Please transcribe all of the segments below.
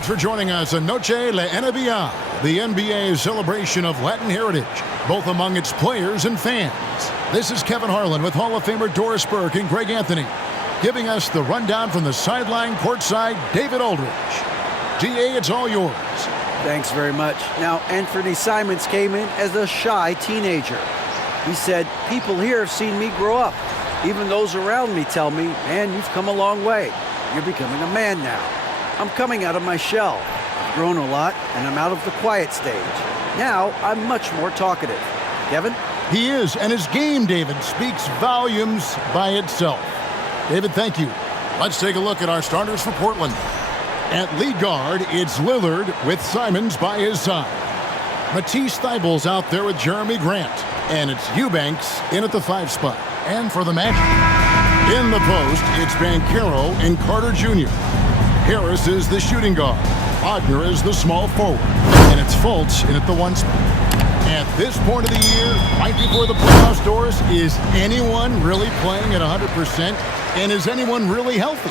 Thanks for joining us on Noche La NBA, the NBA's celebration of Latin heritage, both among its players and fans. This is Kevin Harlan with Hall of Famer Doris Burke and Greg Anthony, giving us the rundown from the sideline courtside, David Aldridge. DA, it's all yours. Thanks very much. Now, Anthony Simons came in as a shy teenager. He said, people here have seen me grow up. Even those around me tell me, man, you've come a long way. You're becoming a man now. I'm coming out of my shell. I've grown a lot, and I'm out of the quiet stage. Now, I'm much more talkative. Kevin? He is, and his game, David, speaks volumes by itself. David, thank you. Let's take a look at our starters for Portland. At lead guard, it's Lillard with Simons by his side. Matisse Thybulle's out there with Jeremy Grant. And it's Eubanks in at the 5 spot. And for the Magic, in the post, it's Banchero and Carter Jr. Harris is the shooting guard. Wagner is the small forward. And it's Fultz in at the 1 spot. At this point of the year, right before the playoffs, Doris, is anyone really playing at 100%? And is anyone really healthy?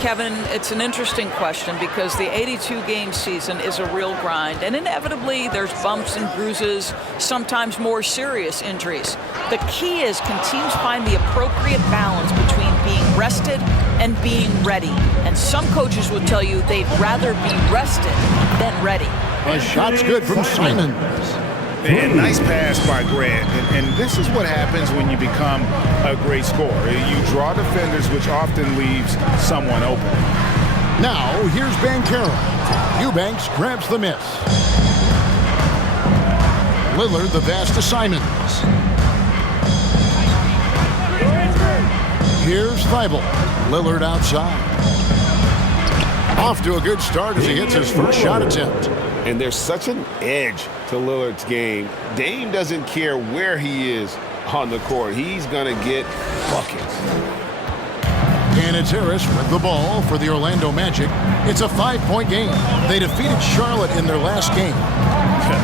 Kevin, it's an interesting question because the 82-game season is a real grind, and inevitably there's bumps and bruises, sometimes more serious injuries. The key is, can teams find the appropriate balance between being rested and being ready? And some coaches will tell you they'd rather be rested than ready. A shot's good from Simons. And nice pass by Grant. And this is what happens when you become a great scorer. You draw defenders, which often leaves someone open. Now, here's Banchero. Eubanks grabs the miss. Lillard the pass to Simons. Here's Thibault. Lillard outside. Off to a good start as he hits his first shot attempt. And there's such an edge to Lillard's game. Dame doesn't care where he is on the court. He's going to get buckets. And it's Harris with the ball for the Orlando Magic. It's a 5-point game. They defeated Charlotte in their last game.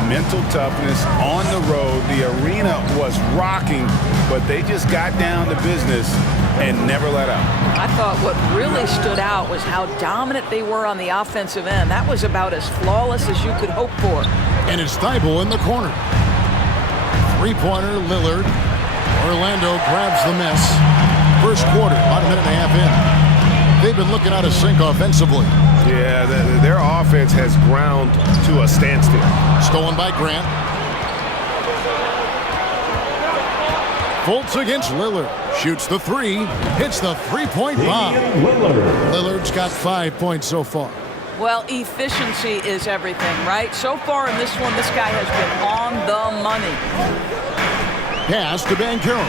Mental toughness on the road. The arena was rocking, but they just got down to business and never let up. I thought what really stood out was how dominant they were on the offensive end. That was about as flawless as you could hope for. And it's Thibault in the corner. Three-pointer, Lillard. Orlando grabs the miss. First quarter, about a minute and a half in. They've been looking out of sync offensively. Yeah, their offense has ground to a standstill. Stolen by Grant. Fultz against Lillard. Shoots the 3. Hits the 3-point bomb. Lillard's got 5 points so far. Well, efficiency is everything, right? So far in this one, this guy has been on the money. Pass to Banchero.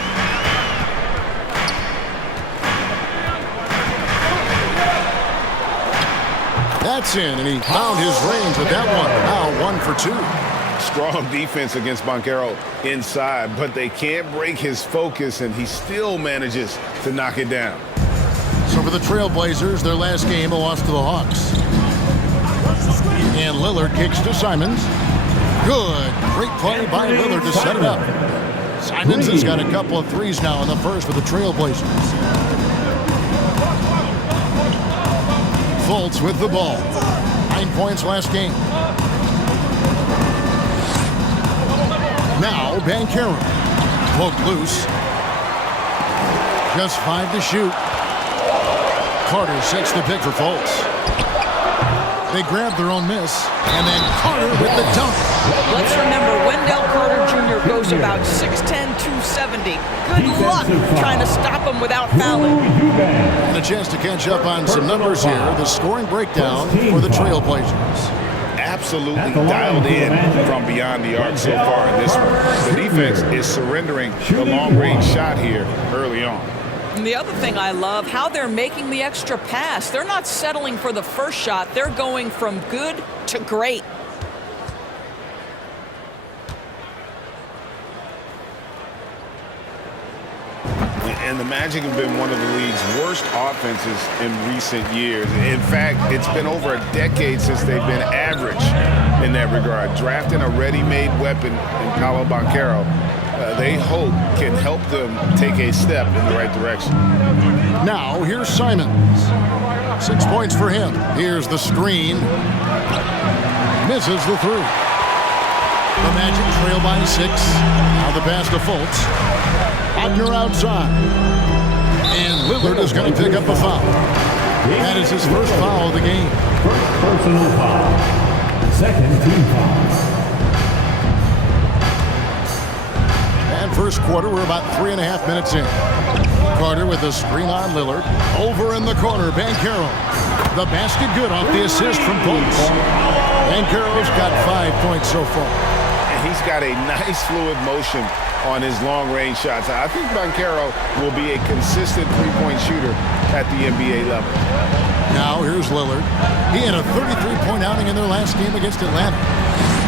That's in, and he found his range with that one. Now 1 for 2. Strong defense against Banchero inside, but they can't break his focus, and he still manages to knock it down. So for the Trailblazers, their last game, a loss to the Hawks. And Lillard kicks to Simons. Good. Great play by Lillard to set it up. Simons has got a couple of threes now in the first for the Trailblazers. Fultz with the ball. 9 points last game. Now Banchero. Poked loose. Just 5 to shoot. Carter sets the pick for Fultz. They grab their own miss, and then Carter with the dunk. Let's remember, Wendell Carter Jr. goes about 6'10", 270. Good luck trying to stop him without fouling. And a chance to catch up on some numbers here. The scoring breakdown for the Trailblazers. Absolutely dialed in from beyond the arc so far in this one. The defense is surrendering the long-range shot here early on. And the other thing I love, how they're making the extra pass. They're not settling for the first shot. They're going from good to great. And the Magic have been one of the league's worst offenses in recent years. In fact, it's been over a decade since they've been average in that regard. Drafting a ready-made weapon in Paolo Banchero they hope can help them take a step in the right direction. Now, here's Simons. 6 points for him. Here's the screen. Misses the three. The Magic trail by 6. Now the pass to Fultz. Wagner outside. And Lillard is going to pick up a foul. That is his first foul of the game. First personal foul. Second team foul. And first quarter, we're about 3.5 minutes in. Carter with a screen on Lillard. Over in the corner, Banchero. The basket good off the assist from Fultz. Banchero's got 5 points so far. And he's got a nice fluid motion on his long-range shots. I think Banchero will be a consistent three-point shooter at the NBA level. Now here's Lillard. He had a 33-point outing in their last game against Atlanta.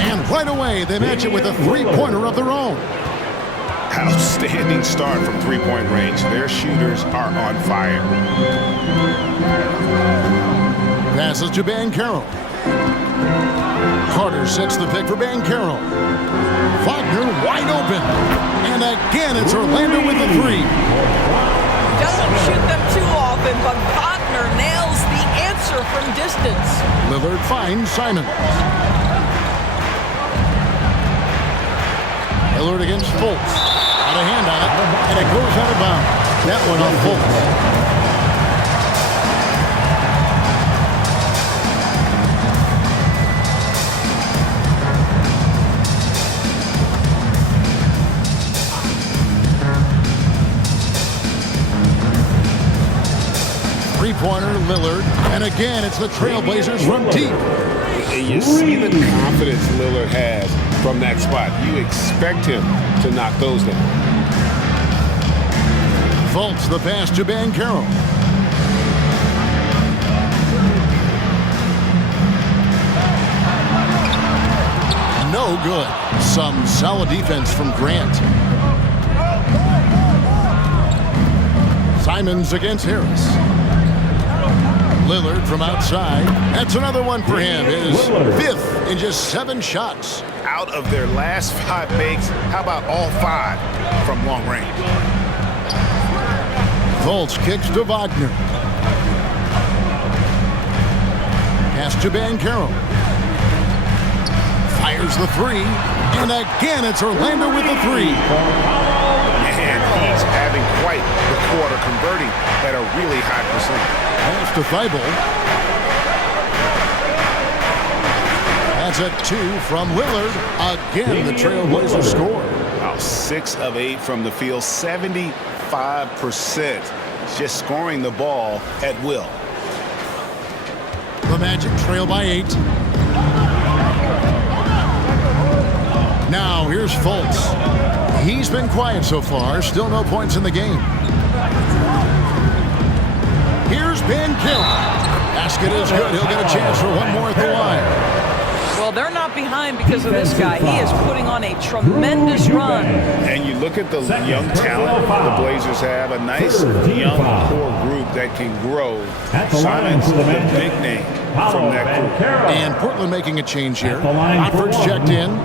And right away, they match it with a three-pointer of their own. Outstanding start from three-point range. Their shooters are on fire. Passes to Banchero. Carter sets the pick for Banchero. Wagner wide open. And again, it's Orlando with the three. Doesn't shoot them too often, but Wagner nails the answer from distance. Lillard finds Simons. Lillard against Fultz. Out of hand on it, and it goes out of bounds. That one on Fultz. 3-pointer, Lillard. And again, it's the Trailblazers from deep. And you see the confidence Lillard has from that spot. You expect him to knock those down. Fultz, the pass to Banchero. No good. Some solid defense from Grant. Simons against Harris. Lillard from outside. That's another one for him. His fifth in just 7 shots. Out of their last 5 makes, how about all 5 from long range? Fultz kicks to Wagner. Pass to Banchero. Fires the three. And again, it's Orlando with the three. Man, he's having quite the quarter, converting at a really high percent. Pass to Thibault. That's a 2 from Lillard. Again, the Trailblazers score. Wow, 6 of 8 from the field, 75%. Just scoring the ball at will. The Magic trail by 8. Now here's Fultz. He's been quiet so far. Still no points in the game. Here's Banchero. Basket is good. He'll get a chance for one more at the line. Well, they're not behind because of this guy. He is putting on a tremendous run. And you look at the young talent the Blazers have, a nice young core group that can grow. Simons, the big name from that group. And Portland making a change here. Rockford's checked in.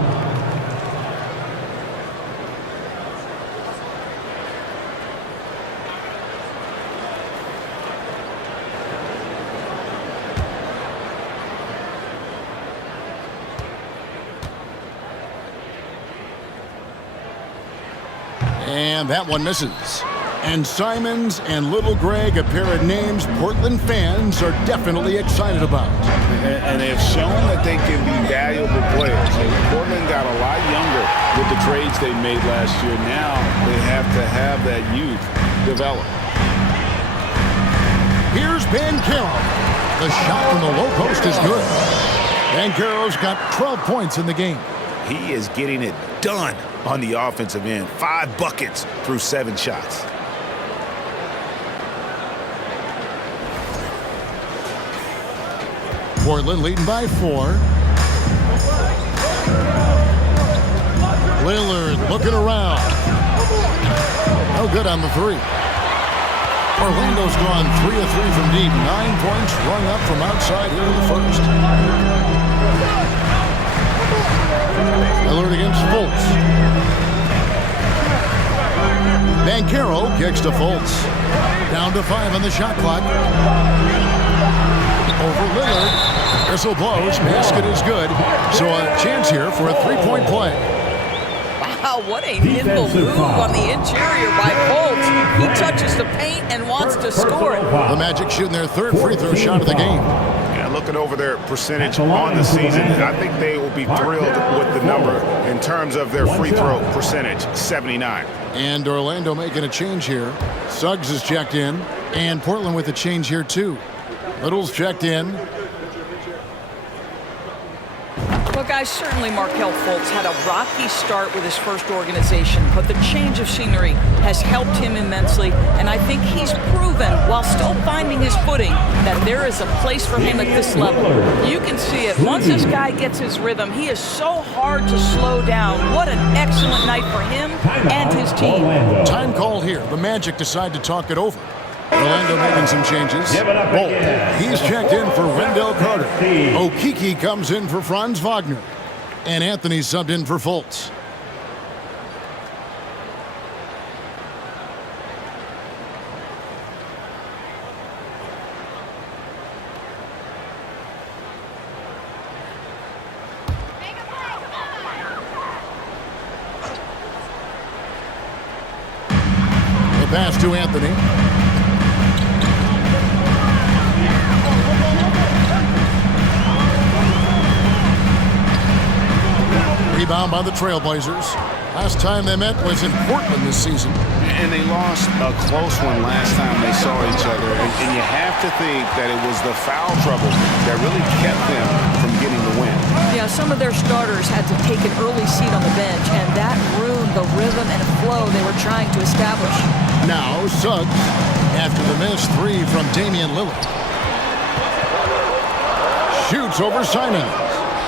And that one misses. And Simons and Little Greg, a pair of names Portland fans are definitely excited about. And they've shown that they can be valuable players. Portland got a lot younger with the trades they made last year. Now they have to have that youth develop. Here's Banchero. The shot from the low post is good. Banchero's got 12 points in the game. He is getting it done on the offensive end. 5 buckets through 7 shots. Portland leading by 4. Lillard looking around. No good on the 3. Orlando's gone 3 of 3 from deep. 9 points rung up from outside here in the first. Lillard against Fultz. Banchero kicks to Fultz. Down to 5 on the shot clock. Over Lillard. Whistle blows. Basket is good. So a chance here for a three-point play. Wow, what a nimble move on the interior by Fultz. He touches the paint and wants to score. The Magic shooting their third free throw shot of the game. Yeah, looking over their percentage on the season, I think they will be thrilled with the number in terms of their free throw percentage, 79. And Orlando making a change here. Suggs is checked in, and Portland with a change here too. Little's checked in. Well, guys, certainly Markelle Fultz had a rocky start with his first organization, but the change of scenery has helped him immensely, and I think he's proven, while still finding his footing, that there is a place for him at this level. You can see it. Once this guy gets his rhythm, he is so hard to slow down. What an excellent night for him and his team. Time called here. The Magic decide to talk it over. Orlando making some changes. Bolt, he's checked in for Wendell Carter. Okeke comes in for Franz Wagner. And Anthony subbed in for Fultz. The pass to Anthony. Rebound by the Trailblazers. Last time they met was in Portland this season. And they lost a close one last time they saw each other. And you have to think that it was the foul trouble that really kept them from getting the win. Yeah, some of their starters had to take an early seat on the bench, and that ruined the rhythm and flow they were trying to establish. Now Suggs after the missed three from Damian Lillard. Shoots over Simons.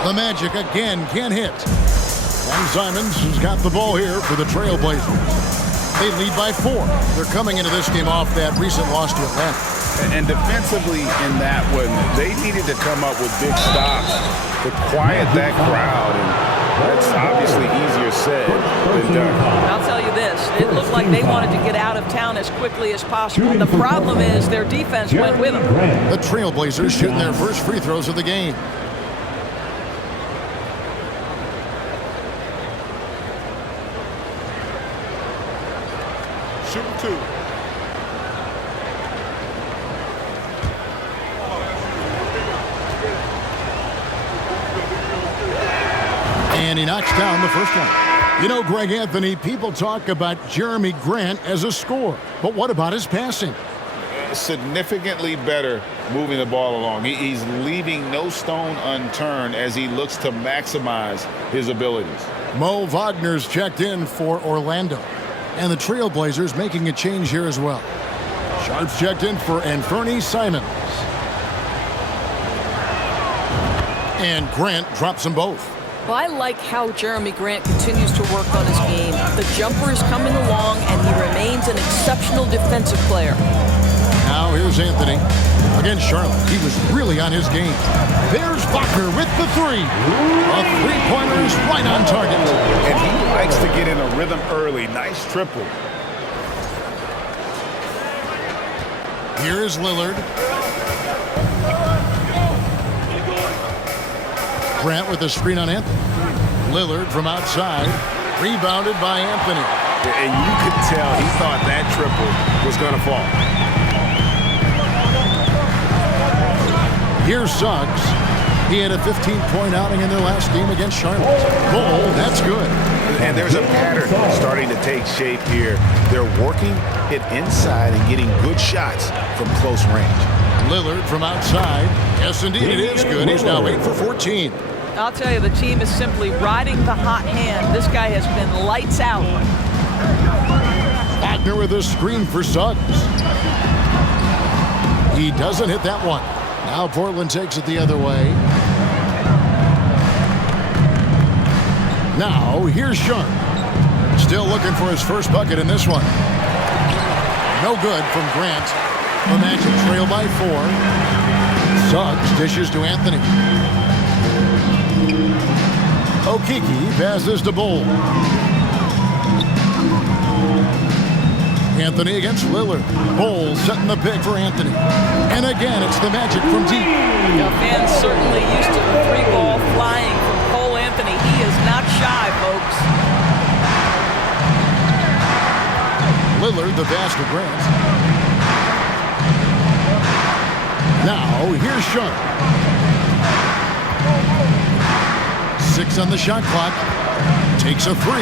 The Magic again can't hit. And Simons has got the ball here for the Trailblazers. They lead by 4. They're coming into this game off that recent loss to Atlanta. And defensively in that one, they needed to come up with big stops to quiet that crowd. And that's obviously easier said than done. I'll tell you this, it looked like they wanted to get out of town as quickly as possible. The problem is their defense went with them. The Trailblazers shooting their first free throws of the game. Shooting 2. And he knocks down the first one. You know, Greg Anthony, people talk about Jeremy Grant as a scorer. But what about his passing? Significantly better moving the ball along. He's leaving no stone unturned as he looks to maximize his abilities. Mo Wagner's checked in for Orlando. And the Trailblazers making a change here as well. Sharp's checked in for Anthony Simons. And Grant drops them both. Well, I like how Jeremy Grant continues to work on his game. The jumper is coming along, and he remains an exceptional defensive player. Now here's Anthony against Charlotte. He was really on his game. There's Wagner with the 3. A three-pointer is right on target. And he likes to get in a rhythm early. Nice triple. Here is Lillard. Grant with the screen on Anthony. Lillard from outside. Rebounded by Anthony. And you could tell he thought that triple was going to fall. Here's Suggs. He had a 15-point outing in their last game against Charlotte. Oh, that's good. And there's a pattern starting to take shape here. They're working it inside and getting good shots from close range. Lillard from outside. Yes, indeed, it is good. He's now 8 for 14. I'll tell you, the team is simply riding the hot hand. This guy has been lights out. Wagner with a screen for Suggs. He doesn't hit that one. Now Portland takes it the other way. Now here's Sharp. Still looking for his first bucket in this one. No good from Grant. The Magic trail by 4. Suggs dishes to Anthony. Okeke passes to Bull. Anthony against Lillard. Bowles setting the pick for Anthony. And again, it's the Magic from deep. Yeah, fans certainly used to the three ball flying from Cole Anthony. He is not shy, folks. Lillard, the pass to Grant. Now, here's Sharp. 6 on the shot clock. Takes a 3.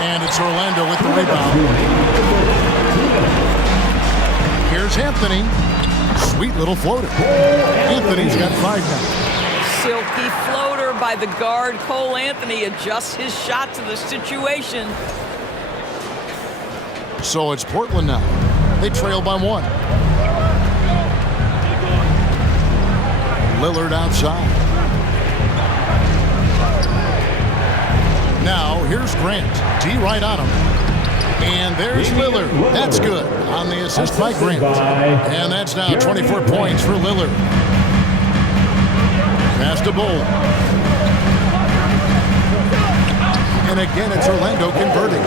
And it's Orlando with the rebound. Here's Anthony. Sweet little floater. Anthony's got 5 now. Silky floater by the guard. Cole Anthony adjusts his shot to the situation. So it's Portland now. They trail by 1. Lillard outside. Now, here's Grant. D right on him. And there's Lillard. That's good on the assist by Grant. And that's now 24 points for Lillard. Pass to Bowles. And again, it's Orlando converting.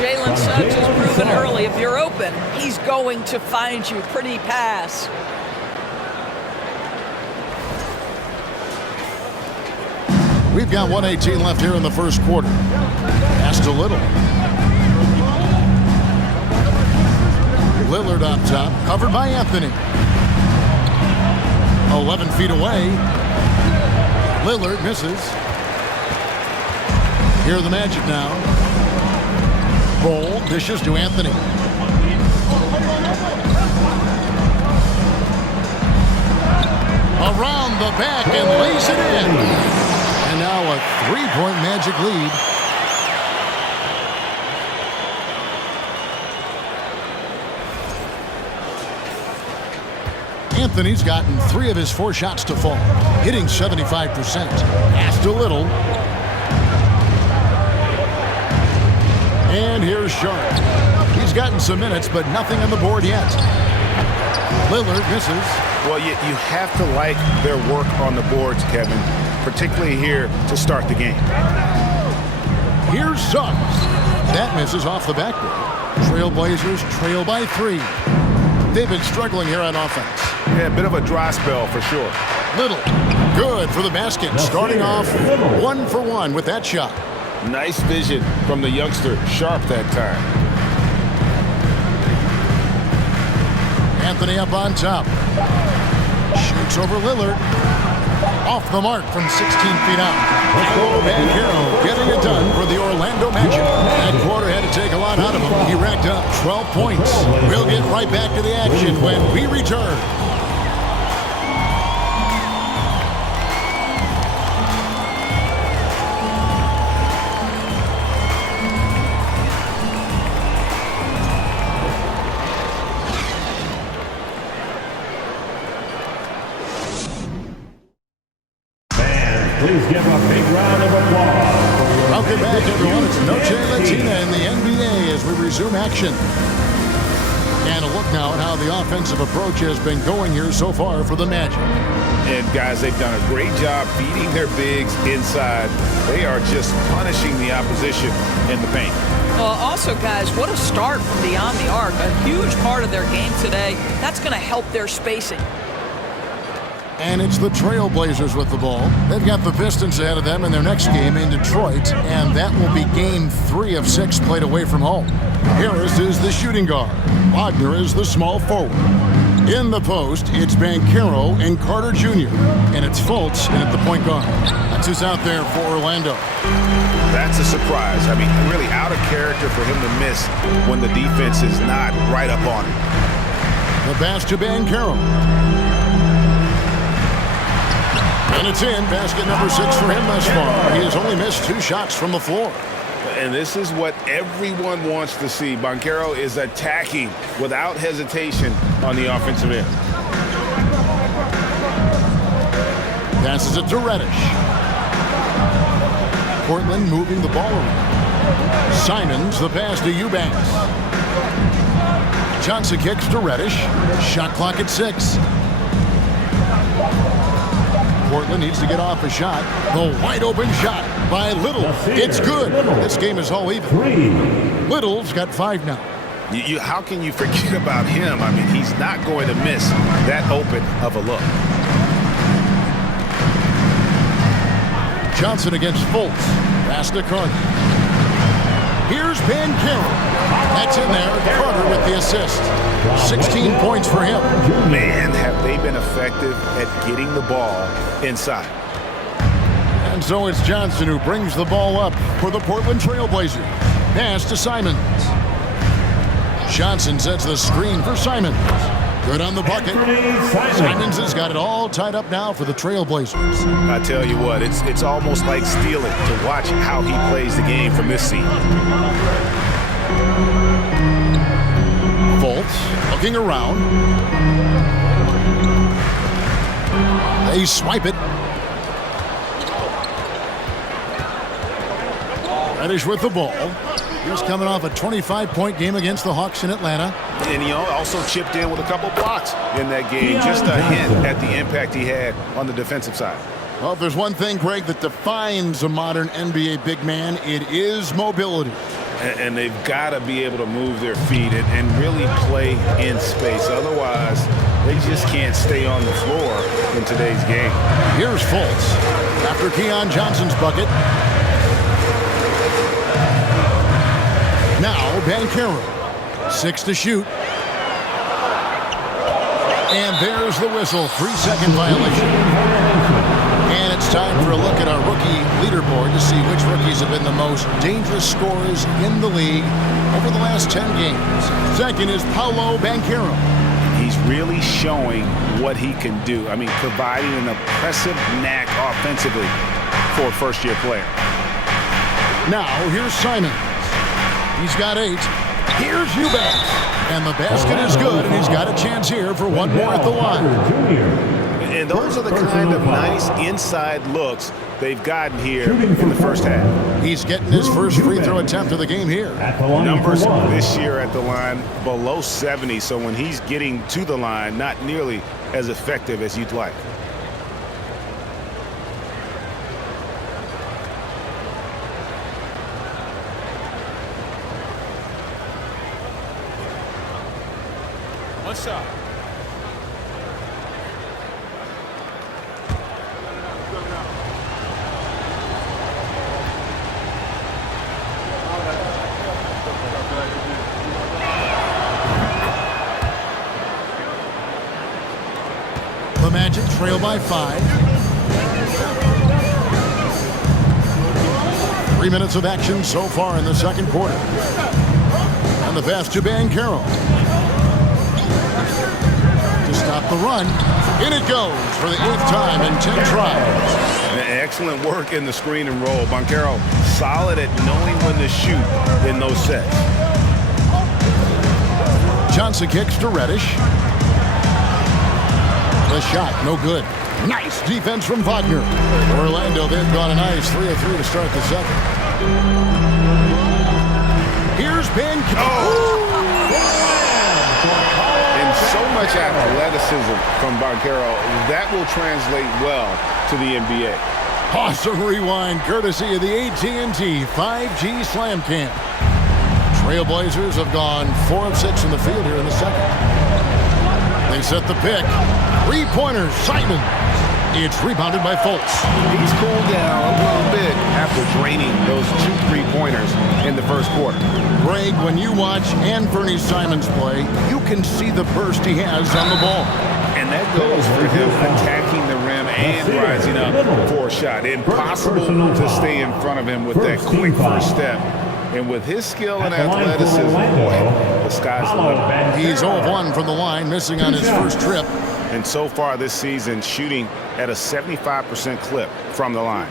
Jalen Suggs has proven early, if you're open, he's going to find you. Pretty pass. We've got 1:18 left here in the first quarter. Pass to Little. Lillard up top, covered by Anthony. 11 feet away. Lillard misses. Here are the Magic now. Bowles dishes to Anthony. Around the back and lays it in. And now a 3-point Magic lead. Anthony's gotten 3 of his 4 shots to fall, hitting 75%. Pass to Little. And here's Sharp. He's gotten some minutes, but nothing on the board yet. Lillard misses. Well, you have to like their work on the boards, Kevin, particularly here to start the game. Here's Suggs. That misses off the backboard. Trailblazers trail by 3. They've been struggling here on offense. Yeah, a bit of a dry spell for sure. Little. Good for the basket. Starting off 1 for 1 with that shot. Nice vision from the youngster. Sharp that time. Anthony up on top. Shoots over Lillard. Off the mark from 16 feet out. Banchero getting it done for the Orlando Magic. That quarter had to take a lot out of him. He racked up 12 points. We'll get right back to the action when we return. Please give a big round of applause. Welcome back, everyone. It's Noche Latina in the NBA as we resume action. And a look now at how the offensive approach has been going here so far for the Magic. And guys, they've done a great job feeding their bigs inside. They are just punishing the opposition in the paint. Well, also, guys, what a start from beyond the arc. A huge part of their game today. That's going to help their spacing. And it's the Trailblazers with the ball. They've got the Pistons ahead of them in their next game in Detroit, and that will be game 3 of 6 played away from home. Harris is the shooting guard. Wagner is the small forward. In the post, it's Banchero and Carter Jr., and it's Fultz in at the point guard. That's who's out there for Orlando. That's a surprise. I mean, really out of character for him to miss when the defense is not right up on him. The pass to Banchero. And it's in. Basket number 6 for him thus far. He has only missed 2 shots from the floor. And this is what everyone wants to see. Banchero is attacking without hesitation on the offensive end. Passes it to Reddish. Portland moving the ball around. Simons, the pass to Eubanks. Johnson kicks to Reddish. Shot clock at 6. Portland needs to get off a shot. The wide open shot by Little. It's good. This game is all even. Little's got 5 now. How can you forget about him? I mean, he's not going to miss that open of a look. Johnson against Fultz. Pass to Carter. Here's Ben Carroll. That's in there. Carter with the assist. 16 points for him. Man, have they been effective at getting the ball inside. And so it's Johnson who brings the ball up for the Portland Trailblazers. Pass to Simons. Johnson sets the screen for Simons. Good on the bucket. Simons has got it all tied up now for the Trailblazers. I tell you what, it's almost like stealing to watch how he plays the game from this seat. Fultz looking around. They swipe it. Reddish with the ball. He's coming off a 25-point game against the Hawks in Atlanta. And he also chipped in with a couple blocks in that game. Just a hint at the impact he had on the defensive side. Well, if there's one thing, Greg, that defines a modern NBA big man, it is mobility. And they've got to be able to move their feet and really play in space. Otherwise, they just can't stay on the floor in today's game. Here's Fultz after Keon Johnson's bucket. Now, Banchero, 6 to shoot. And there's the whistle, 3-second violation. And it's time for a look at our rookie leaderboard to see which rookies have been the most dangerous scorers in the league over the last 10 games. Second is Paolo Banchero. He's really showing what he can do. I mean, providing an impressive knack offensively for a first-year player. Now, here's Simons. He's got 8. Here's Eubanks. And the basket is good, and he's got a chance here for one more at the line. And those are the kind of nice inside looks they've gotten here in the first half. He's getting his first free throw attempt of the game here. Numbers this year at the line below 70, so when he's getting to the line, not nearly as effective as you'd like. What's up? The Magic trail by 5. 3 minutes of action so far in the second quarter. And the pass to Banchero. To stop the run. In it goes for the 8th time in 10 tries. Excellent work in the screen and roll. Banchero solid at knowing when to shoot in those sets. Johnson kicks to Reddish. The shot, no good. Nice defense from Wagner. Orlando, they've gone a nice 3 of 3 to start the second. Here's Ben. And so much athleticism from Banchero, that will translate well to the NBA. Awesome rewind, courtesy of the AT&T 5G Slam Cam. Trailblazers have gone 4 of 6 in the field here in the second. They set the pick. 3-pointers, Simon. It's rebounded by Fultz. He's cooled down a little bit after draining those 2 3-pointers in the first quarter. Greg, when you watch Anthony Simons play, you can see the burst he has on the ball. And that goes for him attacking the rim and rising up for a shot. Impossible to stay in front of him with that quick first step. And with his skill and athleticism, boy, the sky's the limit. He's 0 of 1 from the line, missing on his first trip. And so far this season, shooting at a 75% clip from the line.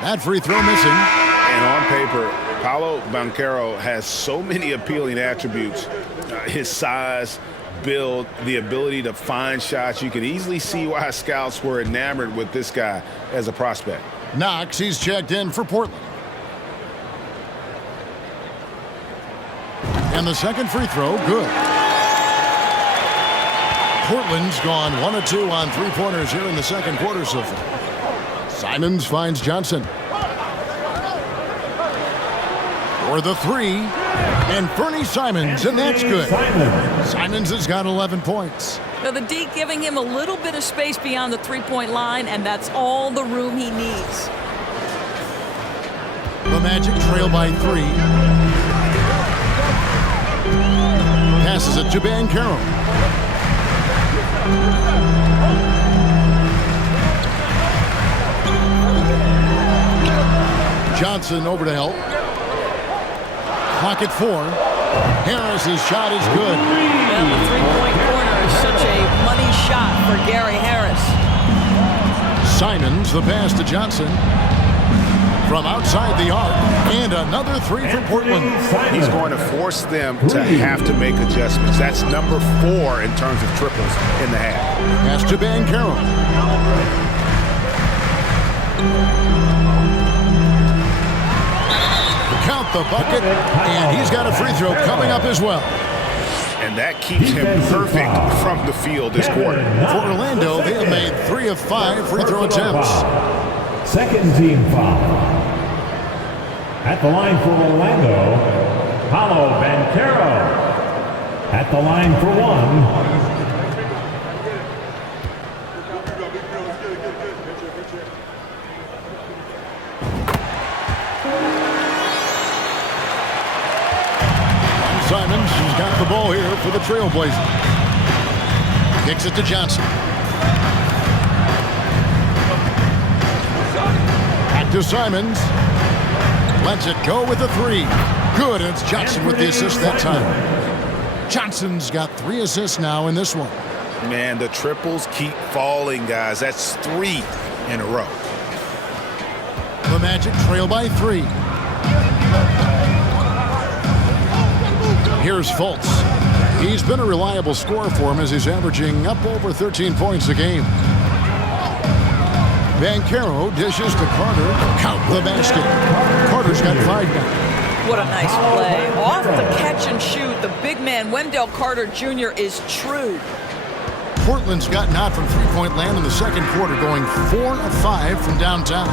That free throw missing. And on paper, Paolo Banchero has so many appealing attributes. His size, build, the ability to find shots. You can easily see why scouts were enamored with this guy as a prospect. Knox, he's checked in for Portland. And the second free throw, good. Portland's gone 1 of 2 on three-pointers here in the second quarter so far. Simons finds Johnson. For the three, and Fernie Simons, and that's good. Simons has got 11 points. Now the D giving him a little bit of space beyond the three-point line, and that's all the room he needs. The Magic trail by 3. Passes it to Banchero. Johnson over to help. Clock at 4. Harris's shot is good. Well, the three-point corner is such a money shot for Gary Harris. Simons, the pass to Johnson. From outside the arc, and another 3 for Portland. He's going to force them to have to make adjustments. That's number 4 in terms of triples in the half. Pass to Banchero. Count the bucket, and he's got a free throw coming up as well. And that keeps him perfect from the field this quarter. For Orlando, they have made 3 of 5 free throw attempts. Second team foul. At the line for Orlando, Paolo Banchero. At the line for 1. Simons has got the ball here for the Trailblazers. Kicks it to Johnson. Back to Simons. Lets it go with a 3. Good, and it's Johnson with the assist that time. Johnson's got 3 assists now in this one. Man, the triples keep falling, guys. That's 3 in a row. The Magic trail by 3. Here's Fultz. He's been a reliable scorer for him as he's averaging up over 13 points a game. Banchero dishes to Carter. Count the basket. Carter's got 5 now. What a nice play. Off the catch and shoot, the big man, Wendell Carter Jr. is true. Portland's gotten out from three-point land in the second quarter, going 4 of 5 from downtown.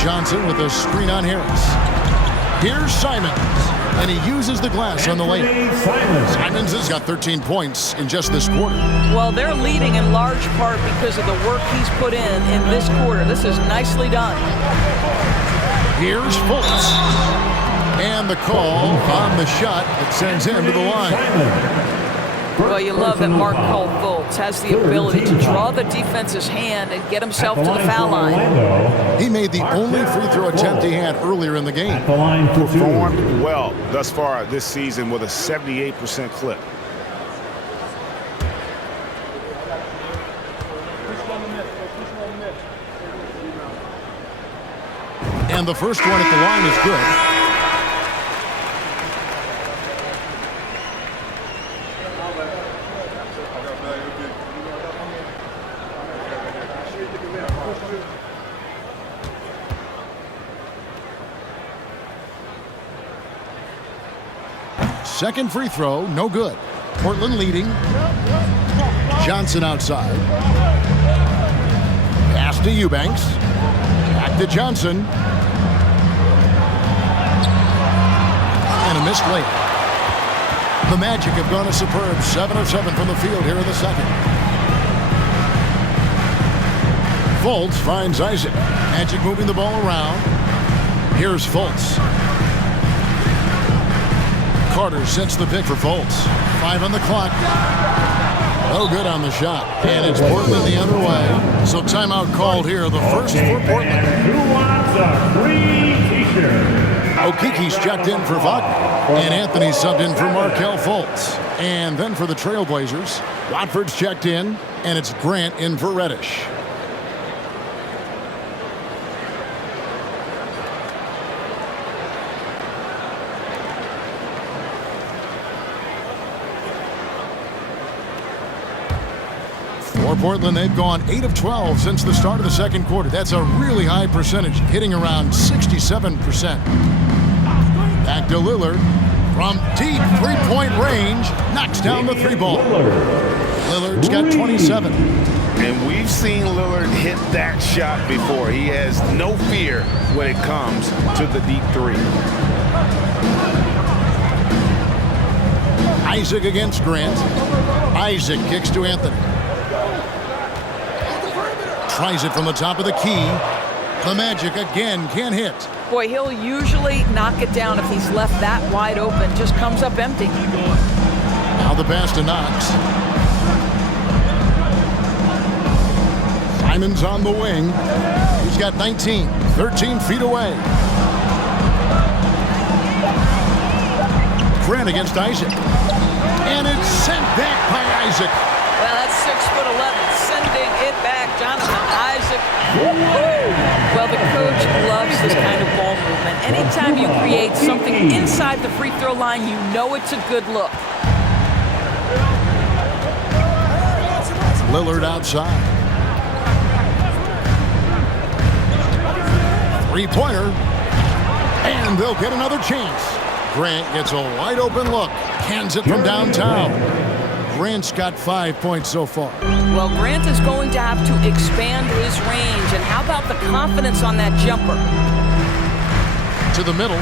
Johnson with a screen on Harris. Here's Simons, and he uses the glass on the layup. Simons has got 13 points in just this quarter. Well, they're leading in large part because of the work he's put in this quarter. This is nicely done. Here's Fultz. And the call on the shot that sends him to the line. Well, you love that Mark Fultz has the ability to draw the defense's hand and get himself to the foul line. He made the only free throw attempt he had earlier in the game. Performed well thus far this season with a 78% clip. And the first one at the line is good. Second free throw, no good. Portland leading. Johnson outside. Pass to Eubanks. Back to Johnson. And a missed layup. The Magic have gone a superb 7 of 7 from the field here in the second. Fultz finds Isaac. Magic moving the ball around. Here's Fultz. Carter sets the pick for Fultz. 5 on the clock. No good on the shot. And it's Portland the other way. So timeout called here. The first for Portland. Who wants a free t-shirt? Okiki's checked in for Wagner. And Anthony subbed in for Markelle Fultz. And then for the Trailblazers, Watford's checked in. And it's Grant in for Reddish. For Portland, they've gone 8 of 12 since the start of the second quarter. That's a really high percentage, hitting around 67%. Back to Lillard. From deep three-point range, knocks down the three ball. Lillard's got 27. And we've seen Lillard hit that shot before. He has no fear when it comes to the deep three. Isaac against Grant. Isaac kicks to Anthony. Tries it from the top of the key. The Magic again can't hit. Boy, he'll usually knock it down if he's left that wide open. Just comes up empty. Now the pass to Knox. Simon's on the wing. He's got 19, 13 feet away. Grant against Isaac. And it's sent back by Isaac. Well, that's 6'11", sending it back. Jonathan Isaac. Well, the coach loves this kind of ball movement. Anytime you create something inside the free throw line, you know it's a good look. Lillard outside. Three-pointer. And they'll get another chance. Grant gets a wide open look. Cans it from downtown. Grant's got 5 points so far. Well, Grant is going to have to expand his range. And how about the confidence on that jumper? To the middle.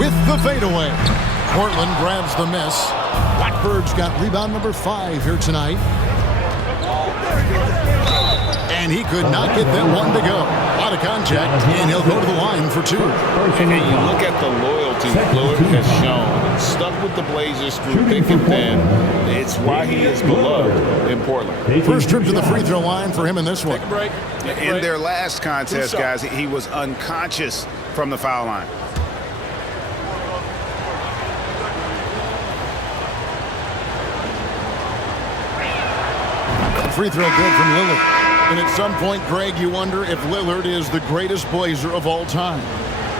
With the fadeaway. Portland grabs the miss. Blackbird's got rebound number 5 here tonight. And he could not get that one to go. Out of contact, and he'll go to the line for 2. And you look at the loyalty Lillard has shown. Stuck with the Blazers through thick and thin. It's why he is beloved in Portland. First trip to the free throw line for him in this one. In their last contest, guys, he was unconscious from the foul line. Free throw good from Lillard. And at some point, Greg, you wonder if Lillard is the greatest Blazer of all time.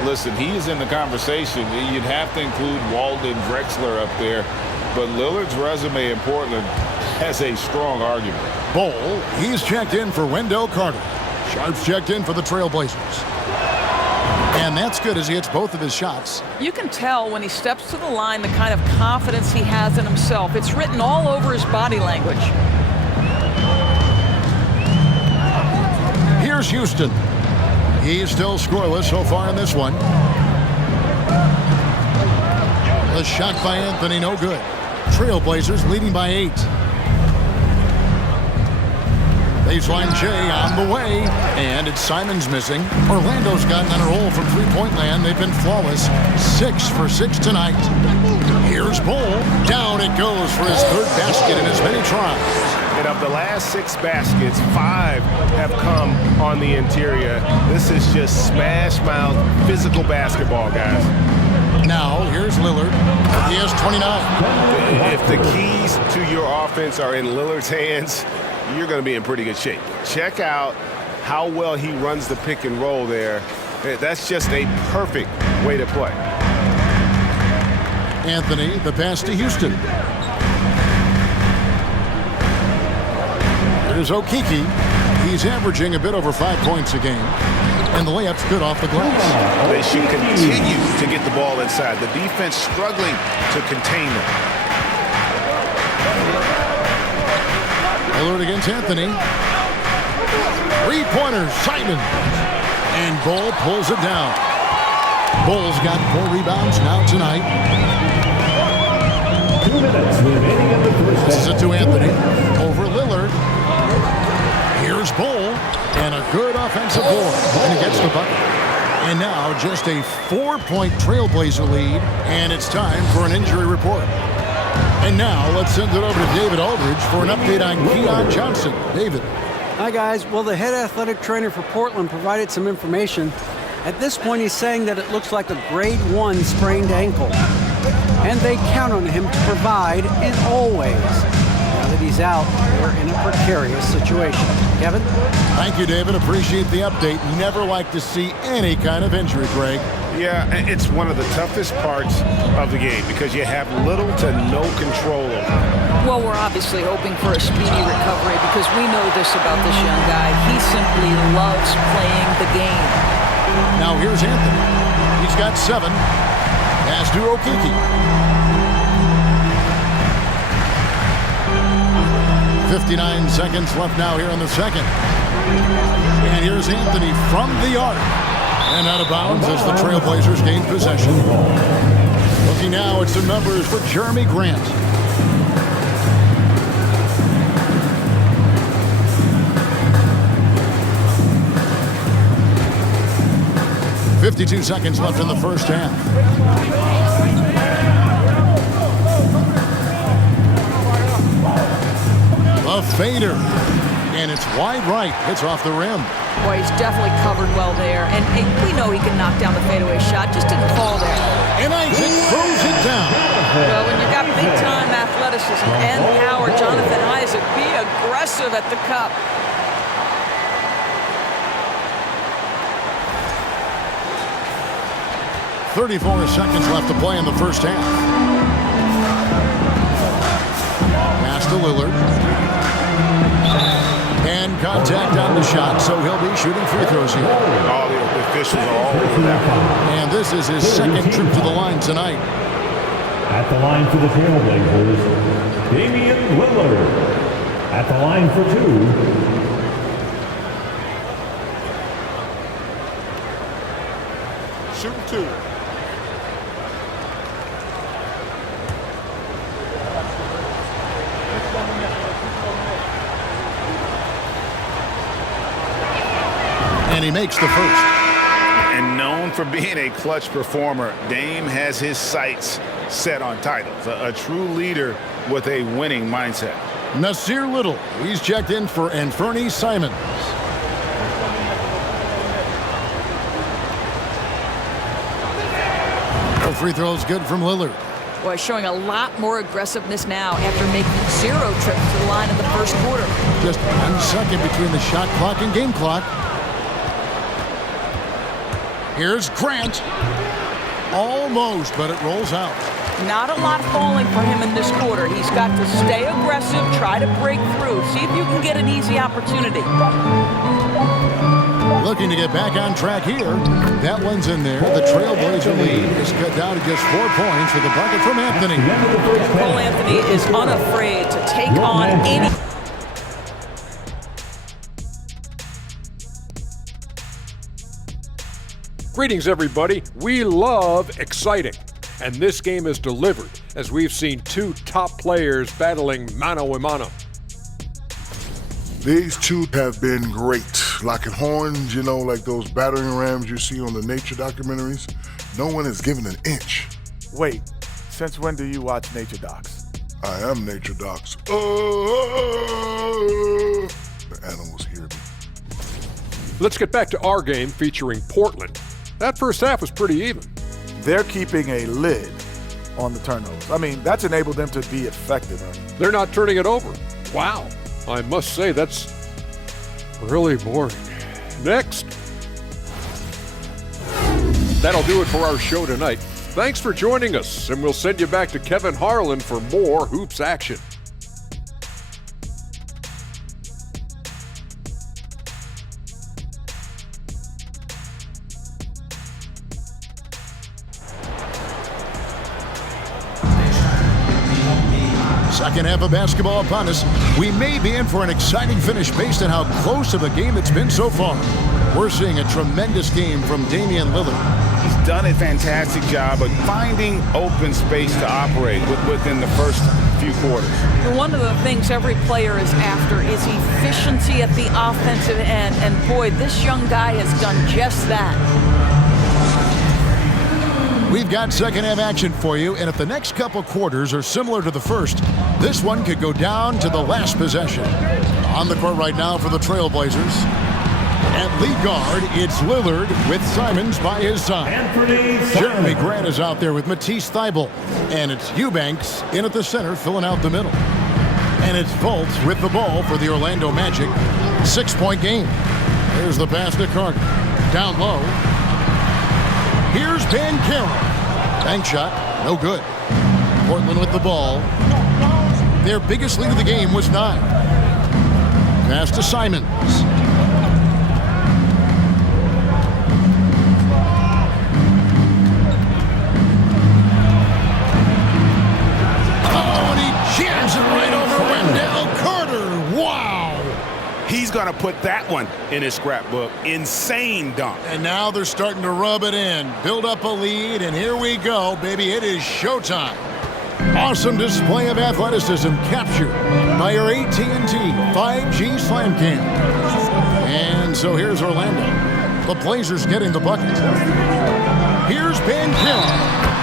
Listen, he is in the conversation. You'd have to include Walden Drexler up there. But Lillard's resume in Portland has a strong argument. Bol, he's checked in for Wendell Carter. Sharp's checked in for the Trailblazers. And that's good as he hits both of his shots. You can tell when he steps to the line the kind of confidence he has in himself. It's written all over his body language. Here's Houston. He's still scoreless so far in this one. The shot by Anthony, no good. Trailblazers leading by 8. Baseline Jay on the way, and it's Simon's missing. Orlando's gotten on a roll from three-point land. They've been flawless. 6 for 6 tonight. Here's Bol. Down it goes for his 3rd basket in as many tries. And of the last 6 baskets, 5 have come on the interior. This is just smash-mouth physical basketball, guys. Now, here's Lillard. He has 29. If the keys to your offense are in Lillard's hands, you're going to be in pretty good shape. Check out how well he runs the pick and roll there. That's just a perfect way to play. Anthony, the pass to Houston. There's Okeke. He's averaging a bit over 5 points a game. And the layup's good off the glass. They should continue to get the ball inside. The defense struggling to contain them. Lillard against Anthony. 3-pointer, Simon. And Bol pulls it down. Bol's got 4 rebounds now tonight. 2 minutes remaining in the first. This is it to Anthony. Over Lillard. Here's Bol. And a good offensive board. And he gets the bucket. And now just a 4-point Trailblazer lead. And it's time for an injury report. And now let's send it over to David Aldridge for an update on Keon Johnson. David. Hi, guys. Well, the head athletic trainer for Portland provided some information. At this point, he's saying that it looks like a grade 1 sprained ankle. And they count on him to provide in all ways. Now that he's out, we're in a precarious situation. Kevin? Thank you, David. Appreciate the update. Never like to see any kind of injury, Greg. Yeah, it's one of the toughest parts of the game because you have little to no control over it. Well, we're obviously hoping for a speedy recovery because we know this about this young guy. He simply loves playing the game. Now here's Anthony. He's got 7. Pass to Okiki. 59 seconds left now here in the second. And here's Anthony from the arc. And out of bounds as the Trailblazers gain possession. Looking now at some numbers for Jeremy Grant. .52 seconds left in the first half. A fader. And it's wide right. Hits off the rim. Boy, he's definitely covered well there. And we know he can knock down the fadeaway shot. Just didn't fall there. And Isaac throws it down. Well, when you got big-time athleticism and power, Jonathan Isaac, be aggressive at the cup. .34 seconds left to play in the first half. Pass to Lillard. And contact on the shot, so he'll be shooting free throws here. All the officials are all over that one. And this is his second trip to the line tonight. At the line for the Trailblazers, Damian Lillard. At the line for 2. Shoot 2. And he makes the first. And known for being a clutch performer, Dame has his sights set on titles. A true leader with a winning mindset. Nasir Little, he's checked in for Anthony Simons. No free throws good from Lillard. Boy, showing a lot more aggressiveness now after making 0 trips to the line in the first quarter. Just 1 second between the shot clock and game clock. Here's Grant. Almost, but it rolls out. Not a lot falling for him in this quarter. He's got to stay aggressive, try to break through, see if you can get an easy opportunity. Looking to get back on track here. That one's in there. The Trailblazer lead is cut down to just 4 points with a bucket from Anthony. Cole Anthony is unafraid to take on any... Greetings, everybody. We love exciting. And this game is delivered as we've seen 2 top players battling mano a mano. These 2 have been great. Locking horns, you know, like those battering rams you see on the nature documentaries. No one has given an inch. Wait, since when do you watch nature docs? I am nature docs. The animals hear me. Let's get back to our game featuring Portland. That first half was pretty even. They're keeping a lid on the turnovers. I mean, that's enabled them to be effective. They're not turning it over. Wow. I must say, that's really boring. Next. That'll do it for our show tonight. Thanks for joining us, and we'll send you back to Kevin Harlan for more hoops action. Second half of basketball upon us. We may be in for an exciting finish based on how close of a game it's been so far. We're seeing a tremendous game from Damian Lillard. He's done a fantastic job of finding open space to operate within the first few quarters. One of the things every player is after is efficiency at the offensive end. And boy, this young guy has done just that. We've got second half action for you, and if the next couple quarters are similar to the first, this one could go down to the last possession. On the court right now for the Trailblazers. At lead guard, it's Lillard with Simons by his side. Jeremy Grant is out there with Matisse Thybulle. And it's Eubanks in at the center, filling out the middle. And it's Fultz with the ball for the Orlando Magic. 6-point game. There's the pass to Carter. Down low. Here's Banchero. Bank shot, no good. Portland with the ball. Their biggest lead of the game was 9. Pass to Simons. going to put that one in his scrapbook. Insane dunk. And now they're starting to rub it in, build up a lead, and here we go, baby. It is showtime. Awesome display of athleticism captured by your AT&T 5G Slam Cam. And so here's Orlando. The Blazers getting the bucket. Here's Banchero.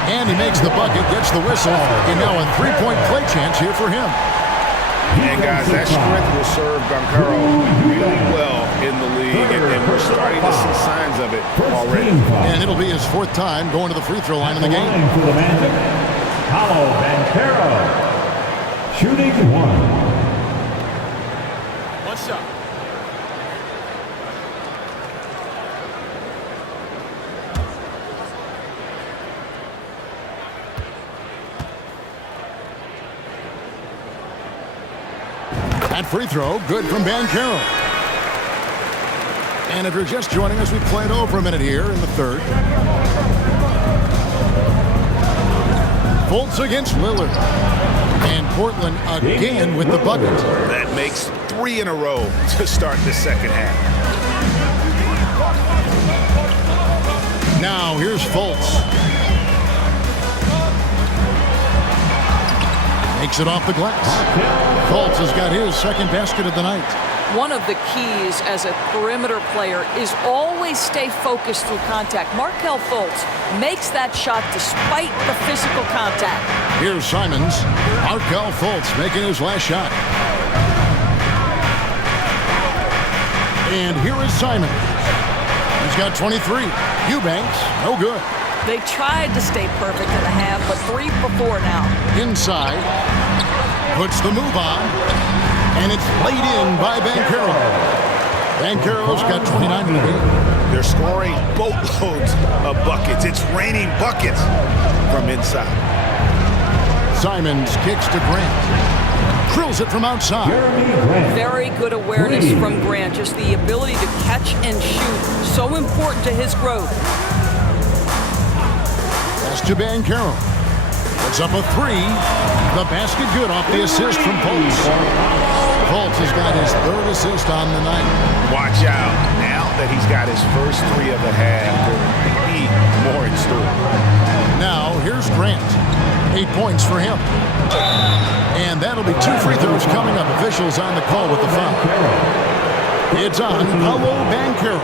And he makes the bucket, gets the whistle, and now a three-point play chance here for him. And guys, that strength will serve Banchero really well in the league, and we're starting to see signs of it already. And it'll be his fourth time going to the free throw line in the game. For the Magic, Paolo Banchero, shooting one. What's up? That free throw, good from Banchero. And if you're just joining us, we played over a minute here in the third. Fultz against Lillard. And Portland again with the bucket. That makes 3 in a row to start the second half. Now here's Fultz. Makes it off the glass. Fultz has got his second basket of the night. One of the keys as a perimeter player is always stay focused through contact. Markelle Fultz makes that shot despite the physical contact. Here's Simons. Markelle Fultz making his last shot. And here is Simons. He's got 23. Eubanks, no good. They tried to stay perfect in the half, but 3 for 4 now. Inside. Puts the move on. And it's laid in by Banchero. Banchero's got 29 in the game. They're scoring boatloads of buckets. It's raining buckets from inside. Simons kicks to Grant. Drills it from outside. Very good awareness from Grant. Just the ability to catch and shoot. So important to his growth. Pass to Banchero. Puts up a 3. The basket good off the assist from Fultz. Fultz has got his 3rd assist on the night. Watch out. Now that he's got his first 3 of the half, there'll be more in store. Now here's Grant. 8 points for him. And that'll be 2 free throws coming up. Officials on the call with the foul. It's on Paolo Banchero.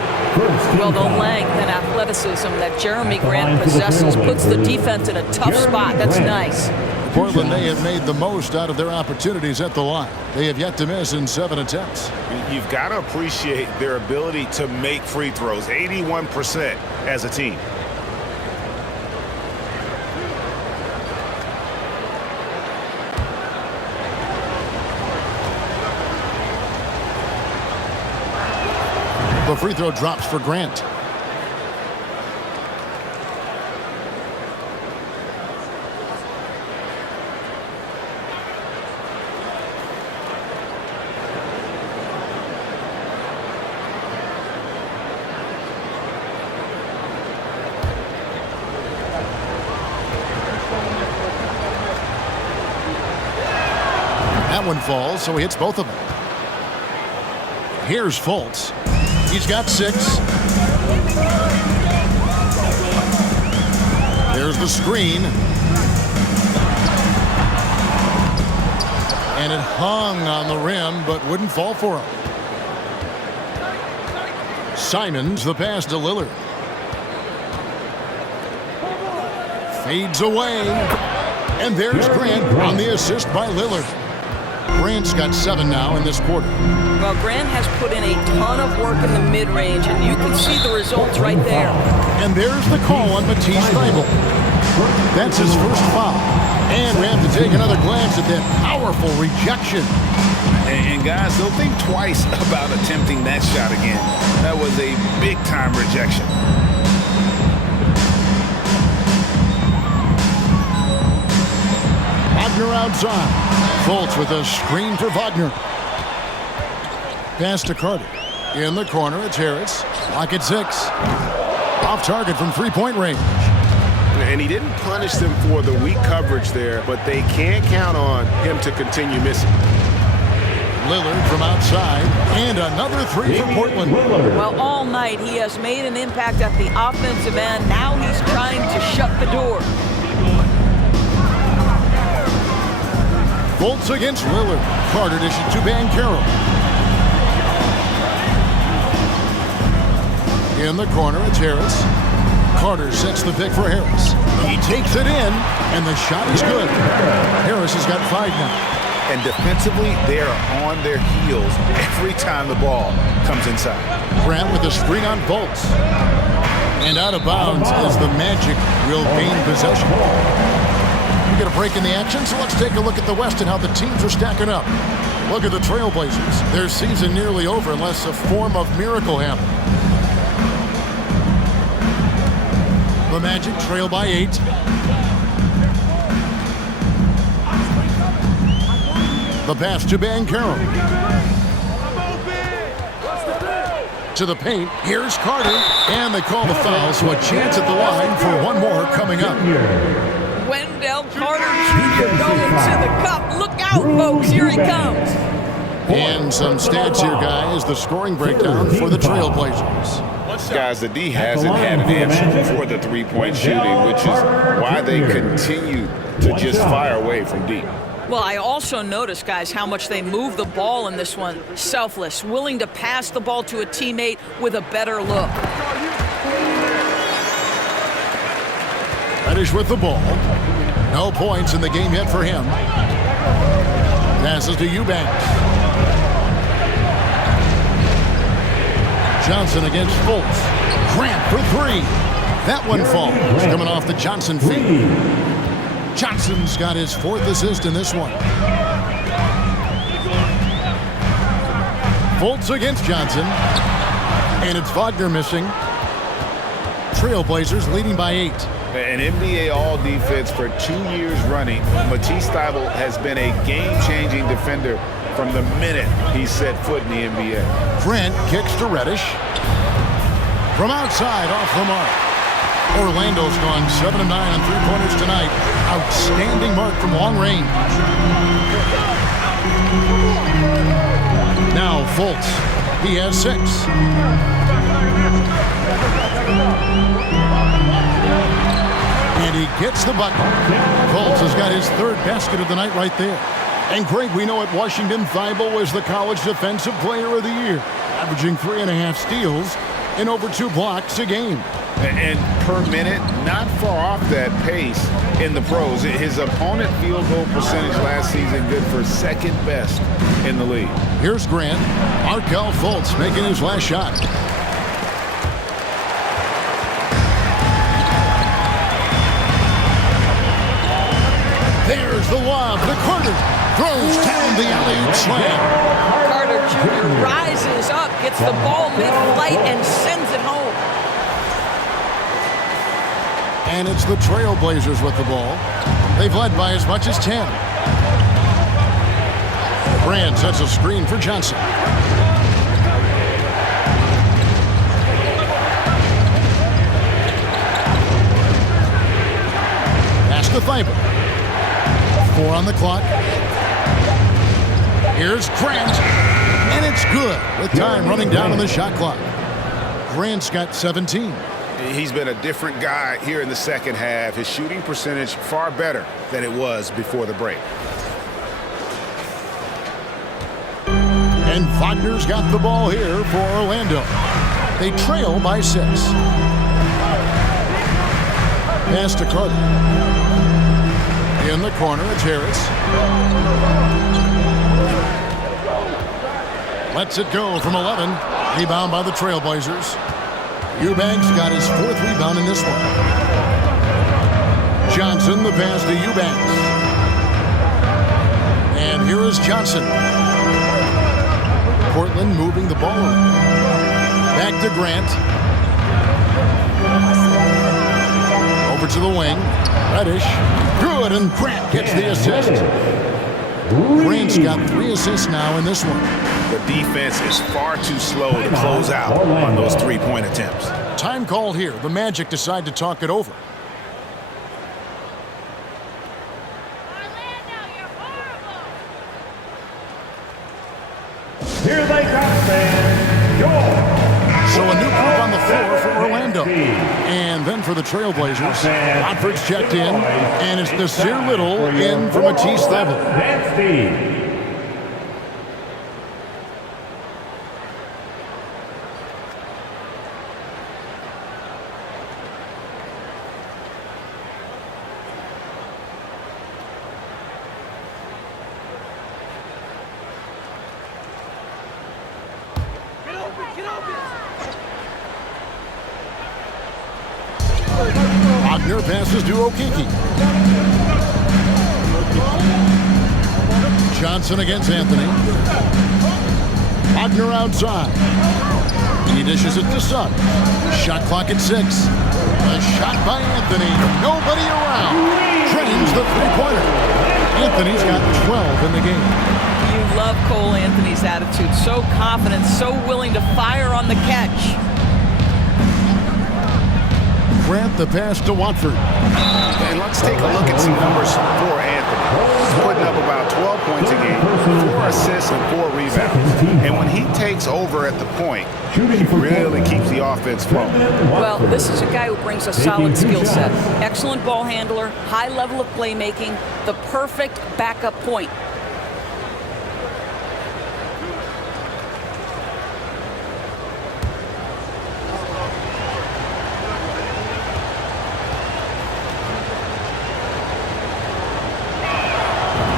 Well, the length and athleticism that Jeremy Grant possesses puts the defense in a tough spot. That's nice. Portland, they have made the most out of their opportunities at the line. They have yet to miss in 7 attempts. You've got to appreciate their ability to make free throws. 81% as a team. The free throw drops for Grant. That one falls, so he hits both of them. Here's Fultz. He's got 6. There's the screen. And it hung on the rim, but wouldn't fall for him. Simons, the pass to Lillard. Fades away. And there's Grant on the assist by Lillard. Grant's got 7 now in this quarter. Well, Grant has put in a ton of work in the mid-range, and you can see the results right there. And there's the call on Matisse Thybulle. That's his first foul. And we have to take another glance at that powerful rejection. And guys, don't think twice about attempting that shot again. That was a big-time rejection. Wagner outside. Fultz with a screen for Wagner. Pass to Carter. In the corner, it's Harris. Lock at 6. Off target from 3-point range. And he didn't punish them for the weak coverage there, but they can't count on him to continue missing. Lillard from outside, and another three for Portland. Well, all night he has made an impact at the offensive end. Now he's trying to shut the door. Bolts against Lillard. Carter dishes to Banchero. In the corner, it's Harris. Carter sets the pick for Harris. He takes it in, and the shot is good. Harris has got 5 now. And defensively, they are on their heels every time the ball comes inside. Grant with a screen on Bolts. And out of bounds as the Magic will gain possession. We get a break in the action, so let's take a look at the West and how the teams are stacking up. Look at the Trailblazers. Their season nearly over unless a form of miracle happens. The Magic trail by 8. The pass to Banchero. To the paint. Here's Carter. And they call the foul, so a chance at the line for one more coming up. Wendell Carter Jr. going to the cup. Look out, folks. Here he comes. And some stats here, guys. The scoring breakdown for the Trailblazers. Guys, the D hasn't had an answer for the three-point shooting, which is why they continue to just fire away from deep. Well, I also noticed, guys, how much they move the ball in this one. Selfless, willing to pass the ball to a teammate with a better look. Reddish with the ball. No points in the game yet for him. Passes to Eubanks. Johnson against Fultz. Grant for 3. That one falls. Coming off the Johnson feed. Johnson's got his 4th assist in this one. Fultz against Johnson. And it's Wagner missing. Trailblazers leading by 8. An NBA All-Defense for 2 years running. Matisse Thybulle has been a game-changing defender from the minute he set foot in the NBA. Grant kicks to Reddish. From outside, off the mark. Orlando's gone 7 of 9 on three-pointers tonight. Outstanding mark from long range. Now Fultz. He has 6. And he gets the bucket. Fultz has got his 3rd basket of the night right there. And Greg, we know at Washington, Thybulle was the College Defensive Player of the Year, averaging 3.5 steals and over 2 blocks a game. And per minute, not far off that pace in the pros. His opponent field goal percentage last season good for 2nd best in the league. Here's Grant. Markelle Fultz making his last shot. There's the lob to Carter. Throws down the alley-oop slam. Carter Jr. rises up, gets the ball mid-flight, and sends it home. And it's the Trailblazers with the ball. They've led by as much as 10. Grant sets a screen for Johnson. Pass to Thybulle. 4 on the clock. Here's Grant. And it's good with time running down on the shot clock. Grant's got 17. He's been a different guy here in the second half. His shooting percentage far better than it was before the break. And Wagner's got the ball here for Orlando. They trail by 6. Pass to Carter. In the corner, it's Harris. Lets it go from 11. Rebound by the Trailblazers. Eubanks got his 4th rebound in this one. Johnson, the pass to Eubanks. And here is Johnson. Portland moving the ball around. Back to Grant. Over to the wing. Reddish. Good, and Grant gets the assist. Grant's got 3 assists now in this one. The defense is far too slow to close out on those three-point attempts. Time called here. The Magic decide to talk it over. Here they come, fans. Your So a new group on the floor for Orlando. And then for the Trailblazers, Watford's checked in, and it's Nasir Little in for Matisse Thybulle. That's Steve. Wagner passes to Okiki. Johnson against Anthony. Wagner outside. He dishes it to Suggs. Shot clock at 6. A shot by Anthony. Nobody around. Drains the three-pointer. Anthony's got 12 in the game. You love Cole Anthony's attitude. So confident, so willing to fire on the catch. Grant the pass to Watford. And let's take a look at some numbers for Anthony. He's putting up about 12 points a game, 4 assists and 4 rebounds. And when he takes over at the point, he really keeps the offense flowing. Well, this is a guy who brings a solid skill set. Excellent ball handler, high level of playmaking, the perfect backup point.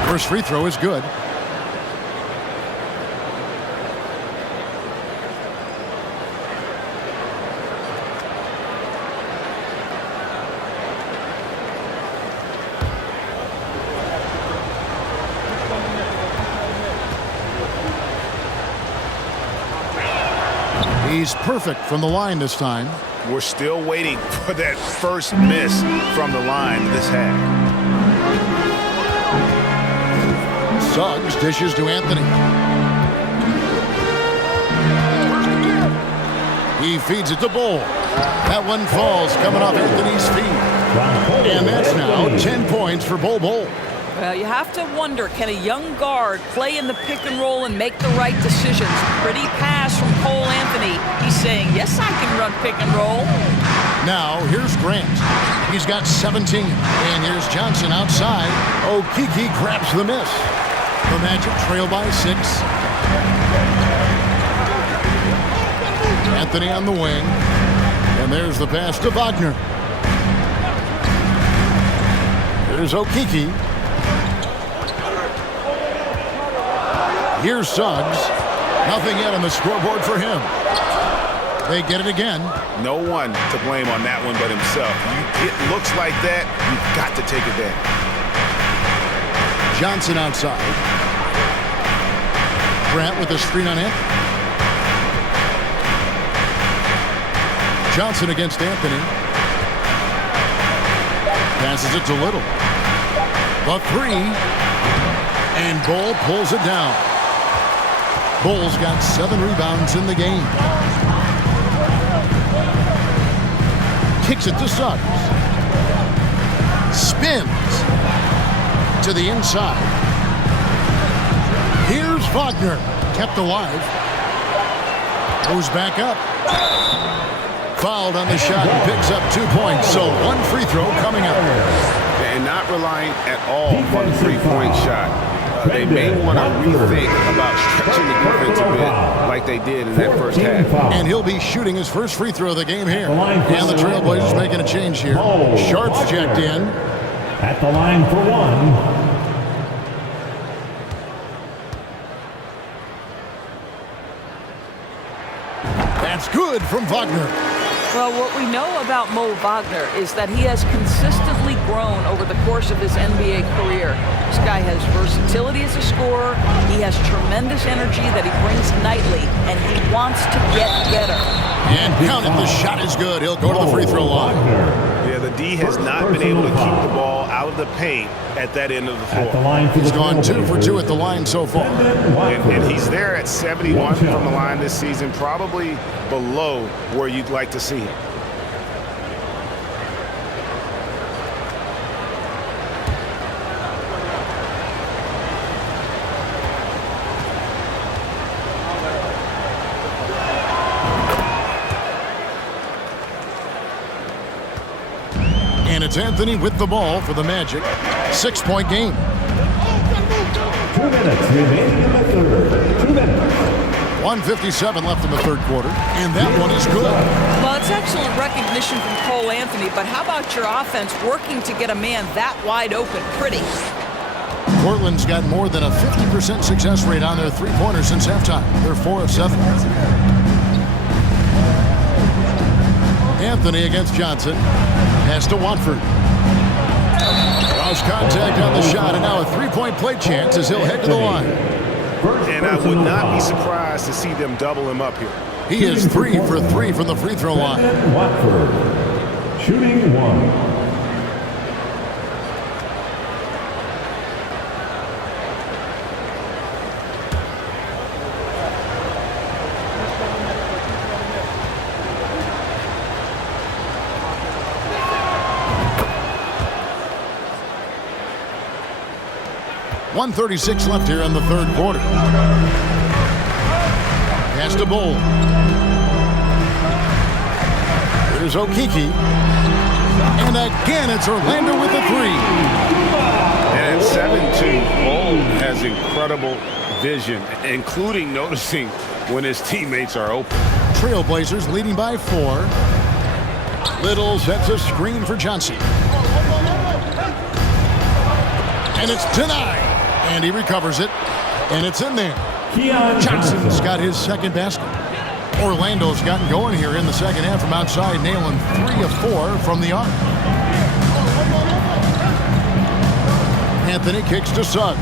First free throw is good. He's perfect from the line this time. We're still waiting for that first miss from the line this half. Suggs dishes to Anthony. He feeds it to Bull. That one falls coming off Anthony's feet. And that's now 10 points for Bull. Well, you have to wonder, can a young guard play in the pick and roll and make the right decisions? Pretty pass from Cole Anthony. He's saying, yes, I can run pick and roll. Now, here's Grant. He's got 17. And here's Johnson outside. Okiki grabs the miss. The Magic trail by 6. Anthony on the wing. And there's the pass to Wagner. There's Okiki. Here's Suggs. Nothing yet on the scoreboard for him. They get it again. No one to blame on that one but himself. You get looks like that, you've got to take advantage. Johnson outside. Grant with a screen on it. Johnson against Anthony. Passes it to Little. The 3. And Bull pulls it down. Bull's got 7 rebounds in the game. Kicks it to Suggs. Spins to the inside. Here's Wagner. Kept alive. Goes back up. Fouled on the shot and picks up 2 points. So 1 free throw coming up. And not relying at all on the three-point shot. They may want to rethink about stretching the defense a bit like they did in that first half. And he'll be shooting his first free throw of the game here. And the Trailblazers making a change here. Sharp's checked in. At the line for 1. That's good from Wagner. Well, what we know about Mo Wagner is that he has consistently grown over the course of his NBA career. This guy has versatility as a scorer. He has tremendous energy that he brings nightly, and he wants to get better. And count it, the shot is good. He'll go to the free throw line. Yeah, the D has not been able to keep the ball out of the paint at that end of the floor. He's gone 2 for 2 at the line so far. And he's there at 71 from the line this season, probably below where you'd like to see him. it's Anthony with the ball for the Magic. 6-point game. 2 minutes remaining in the third. 2 minutes. 1:57 left in the third quarter, and that one is good. Well, it's excellent recognition from Cole Anthony, but how about your offense working to get a man that wide open? Pretty. Portland's got more than a 50% success rate on their three-pointers since halftime. They're 4 of 7. Anthony against Johnson. Pass to Watford. Lost contact on the shot, and now a three-point play chance as he'll head to the line. And I would not be surprised to see them double him up here. He is 3 for 3 from the free throw line. Watford shooting 1. .136 left here in the third quarter. Pass to Bull. Here's Okiki. And again, it's Orlando with the 3. And at 7'2", Bull has incredible vision, including noticing when his teammates are open. Trailblazers leading by 4. Little sets a screen for Johnson. And it's denied. And he recovers it, and it's in there. Johnson's got his second basket. Orlando's gotten going here in the second half from outside, nailing 3 of 4 from the arc. Anthony kicks to Suggs.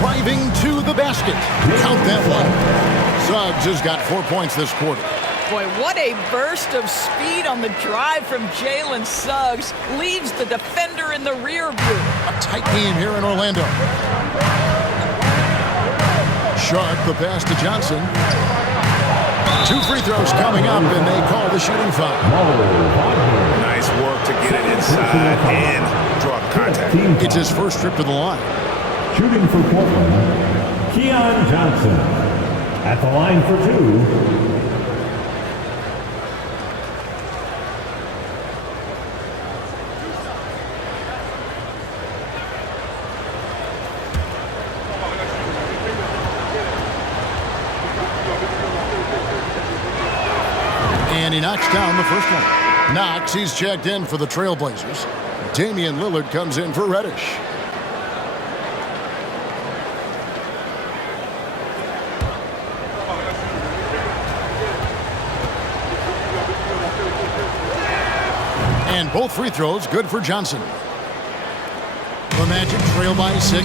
Driving to the basket. Count that one. Suggs has got 4 points this quarter. Boy, what a burst of speed on the drive from Jalen Suggs. Leaves the defender in the rear view. A tight game here in Orlando. Sharp, the pass to Johnson. 2 free throws coming up, and they call the shooting foul. Nice work to get it inside and draw the contact. It's his first trip to the line. Shooting for Portland, Keon Johnson. At the line for 2. And he knocks down the first one. Knox, he's checked in for the Trailblazers. Damian Lillard comes in for Reddish. And both free throws good for Johnson. The Magic trail by 6.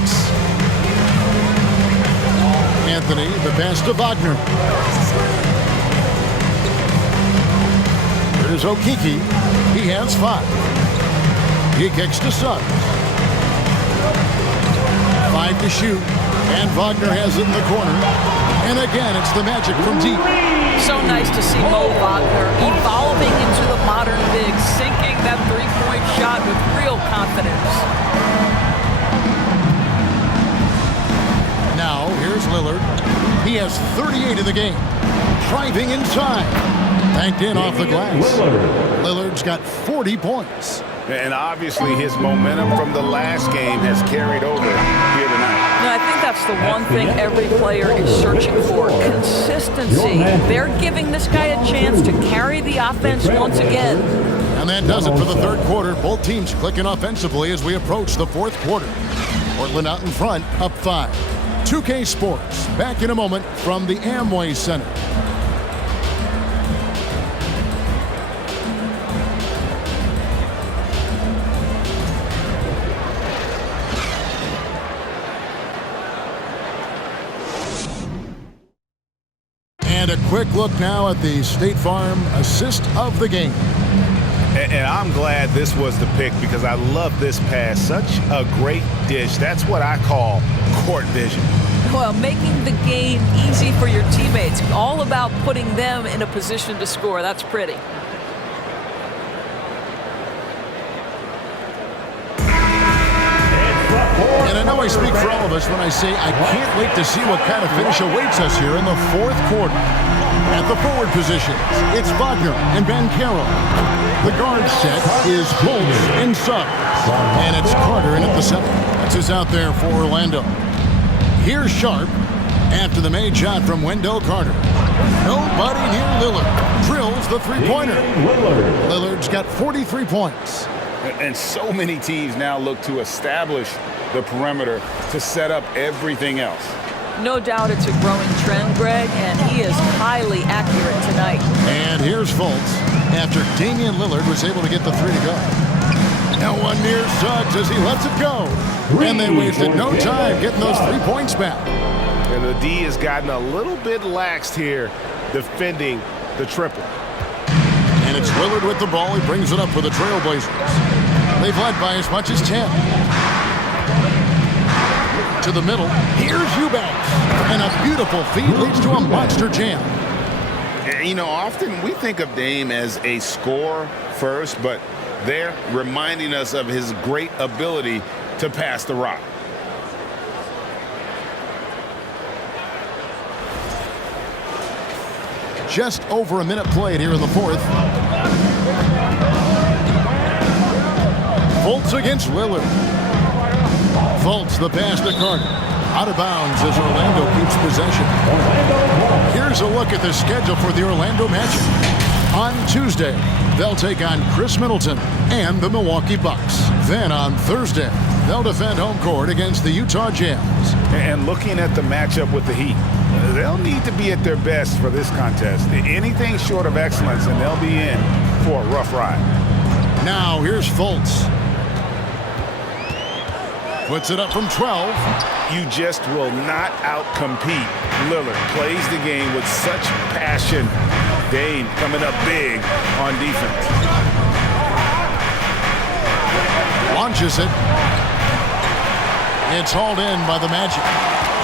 Anthony, the pass to Wagner. Here's Okiki. He has 5. He kicks to Suggs. 5 to shoot. And Wagner has it in the corner. And again, it's the Magic from deep. So nice to see Mo Wagner evolving into the modern big, sinking that three-point shot with real confidence. Now, here's Lillard. He has 38 in the game. Driving inside. Banked in off the glass. Lillard's got 40 points. And obviously his momentum from the last game has carried over here tonight. And I think that's the one thing every player is searching for, consistency. They're giving this guy a chance to carry the offense once again. And that does it for the third quarter. Both teams clicking offensively as we approach the fourth quarter. Portland out in front, up 5. 2K Sports, back in a moment from the Amway Center. And a quick look now at the State Farm assist of the game. And I'm glad this was the pick because I love this pass. Such a great dish. That's what I call court vision. Well, making the game easy for your teammates. All about putting them in a position to score. That's pretty. And I know I speak for all of us when I say I can't wait to see what kind of finish awaits us here in the fourth quarter. At the forward positions, it's Wagner and Bancaro. The guard set is Bolts in sub. And it's Carter in at the center. That's who's out there for Orlando. Here's Sharp after the made shot from Wendell Carter. Nobody near Lillard. Drills the three-pointer. Lillard's got 43 points. And so many teams now look to establish the perimeter to set up everything else. No doubt it's a growing trend, Greg, and he is highly accurate tonight. And here's Fultz after Damian Lillard was able to get the three to go. No one near Suggs as he lets it go. And they wasted no time getting those 3 points back. And the D has gotten a little bit laxed here defending the triple. And it's Lillard with the ball. He brings it up for the Trailblazers. They've led by as much as 10. To the middle. Here's Eubanks. And a beautiful feed leads to a monster jam. You know, often we think of Dame as a scorer first, but they're reminding us of his great ability to pass the rock. Just over a minute played here in the fourth. Fultz against Lillard. Fultz the pass to Carter. Out of bounds as Orlando keeps possession. Here's a look at the schedule for the Orlando Magic. On Tuesday, they'll take on Chris Middleton and the Milwaukee Bucks. Then on Thursday, they'll defend home court against the Utah Jazz. And looking at the matchup with the Heat, they'll need to be at their best for this contest. Anything short of excellence, and they'll be in for a rough ride. Now here's Fultz. Puts it up from 12. You just will not outcompete Lillard. Plays the game with such passion. Dame coming up big on defense. Launches it. It's hauled in by the Magic.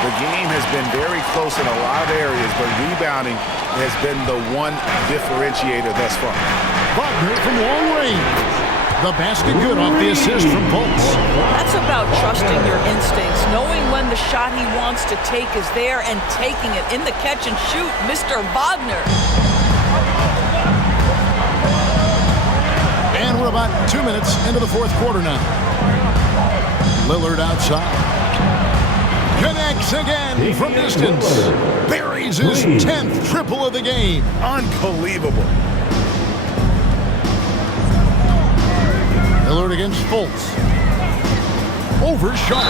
The game has been very close in a lot of areas, but rebounding has been the one differentiator thus far. Wagner from long range. The basket good off the assist from Fultz. That's about trusting your instincts, knowing when the shot he wants to take is there and taking it in the catch and shoot, Mr. Wagner. And we're about 2 minutes into the fourth quarter now. Lillard outside. Connects again from distance. Buries his 10th triple of the game. Unbelievable. Lillard against Fultz. Over Sharp.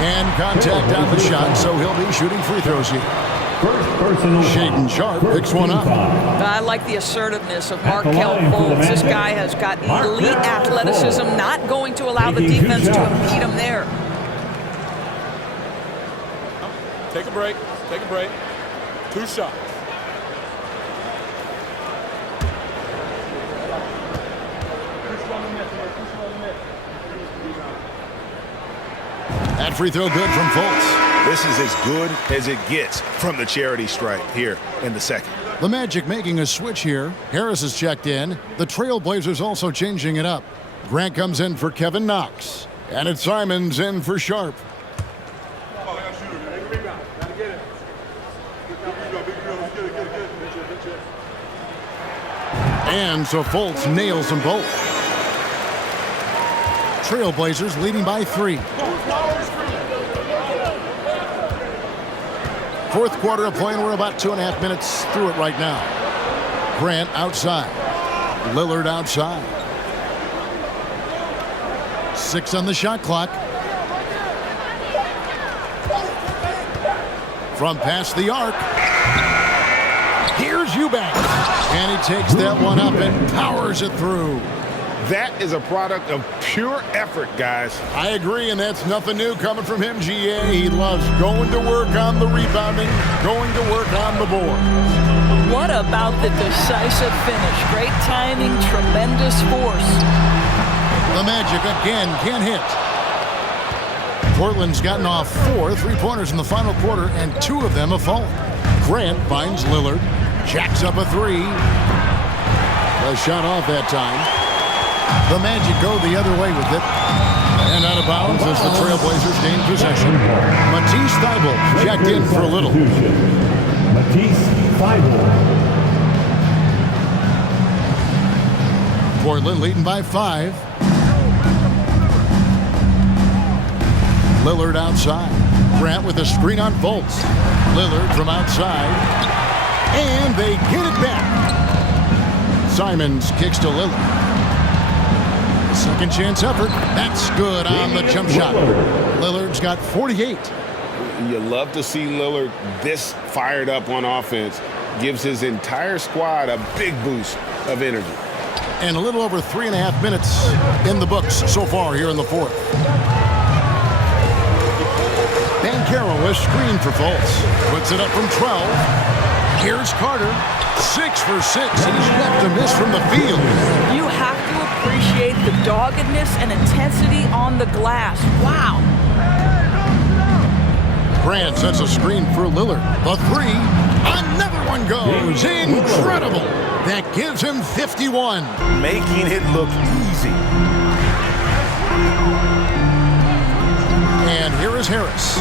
And contact on the shot, so he'll be shooting free throws here. Shaedon Sharp picks one up. I like the assertiveness of Markelle Fultz. This guy has got elite athleticism, not going to allow the defense to impede him there. Take a break. Take a break. 2 shots. That free throw good from Fultz. This is as good as it gets from the charity stripe here in the second. The Magic making a switch here. Harris is checked in. The Trailblazers also changing it up. Grant comes in for Kevin Knox. And it's Simons in for Sharp. And so Fultz nails them both. Trailblazers leading by 3. Fourth quarter of play, and we're about 2.5 minutes through it right now. Grant outside. Lillard outside. 6 on the shot clock. From past the arc. Here's Eubanks. And he takes that one up and powers it through. That is a product of pure effort, guys. I agree, and that's nothing new coming from him, GA. He loves going to work on the rebounding, going to work on the board. What about the decisive finish? Great timing, tremendous force. The Magic again can't hit. Portland's gotten off 4 3-pointers in the final quarter, and 2 of them have fallen. Grant finds Lillard, jacks up a 3. The shot off that time. The Magic go the other way with it. And out of bounds as the Trailblazers gain possession. Matisse Thybulle checked in for a little. Portland leading by 5. Lillard outside. Grant with a screen on Fultz. Lillard from outside. And they get it back. Simons kicks to Lillard. Second chance effort. That's good on the jump shot. Lillard's got 48. You love to see Lillard this fired up on offense. Gives his entire squad a big boost of energy. And a little over 3.5 minutes in the books so far here in the fourth. Banchero is screened for Fultz. Puts it up from 12. Here's Carter. 6 for 6. He's yet to miss from the field. You have to appreciate the doggedness and intensity on the glass. Wow. Grant sets a screen for Lillard. The 3. Another one goes. Incredible. That gives him 51. Making it look easy. And here is Harris.